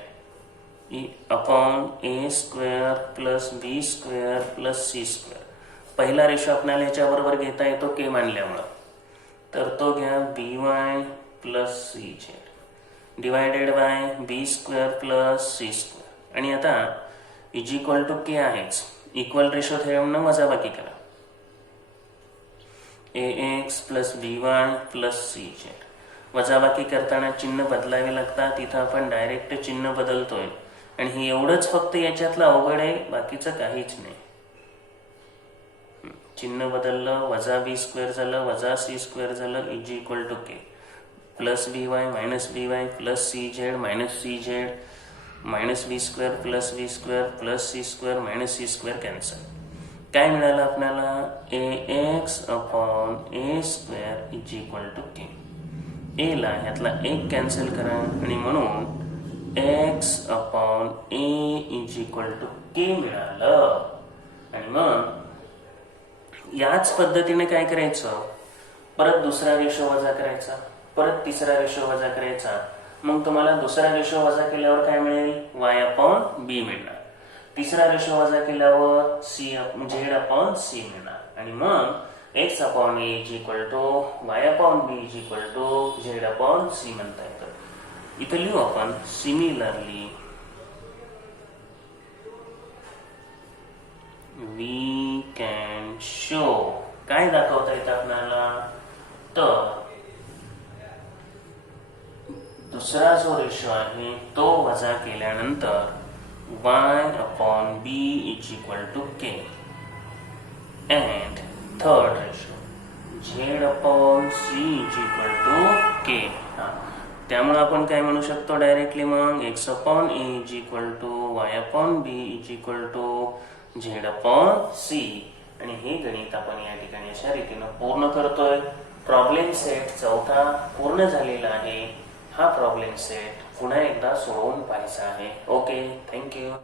upon A square plus B square plus C square. पहिला रेशो आपल्याला याच्याबरोबर घेता येतो के मानल्यामुळं, तर तो घ्या by plus cz divided by B square plus C square. आणि आता इज इक्वल टू के आहेच, इक्वल रेशो थेरमनं वजाबाकी करा. ax plus by plus cz. वजाबाकी करताना चिन्ह बदलावे लागतात, इथं आपण डायरेक्ट चिन्ह बदलतोय. आणि हे एवढंच फक्त याच्यातलं अवघड आहे, बाकीचं काहीच नाही. चिन्ह बदललं, वजा बी स्क्वेअर झालं, वजा सी स्क्वेअर झालं, is equal to K. Plus by minus by plus cz minus cz minus B square plus B square plus C square minus C square cancel. काय मिळालं आपल्याला, ax upon A square is equal to K. A ला ह्यातला एक cancel करा आणि म्हणून X upon A is equal to K मिळालं. आणि मग याच पद्धतीने काय करायचं, परत दुसरा रेशो वजा करायचा, परत तिसरा रेशो वजा करायचा. मग तुम्हाला दुसरा रेशो वजा केल्यावर काय मिळेल, वाय अपॉन बी मिळणार. तिसरा रेशो वजा केल्यावर झेड अपॉन सी मिळणार. आणि मग X upon A is equal to Y upon B is equal to Z upon C म्हणता येतं. इथं लिहू आपण सिमिलरली वी कॅन शो. काय दाखवता येतं आपल्याला, तर दुसरा जो रेशो आहे तो वजा केल्यानंतर y upon b is equal to k and third ratio z upon c is equal to k. त्यामुळे आपण काय म्हणू शकतो डायरेक्टली, मग x upon a is equal to y upon b is equal to z upon c. आणि हे गणित आपण या ठिकाणी अशा रीतीनं पूर्ण करतोय. प्रॉब्लेम सेट चौथा पूर्ण झालेला आहे. हा प्रॉब्लेम सेट पुन्हा एकदा सोडवून पाहायचा आहे. Okay, thank you.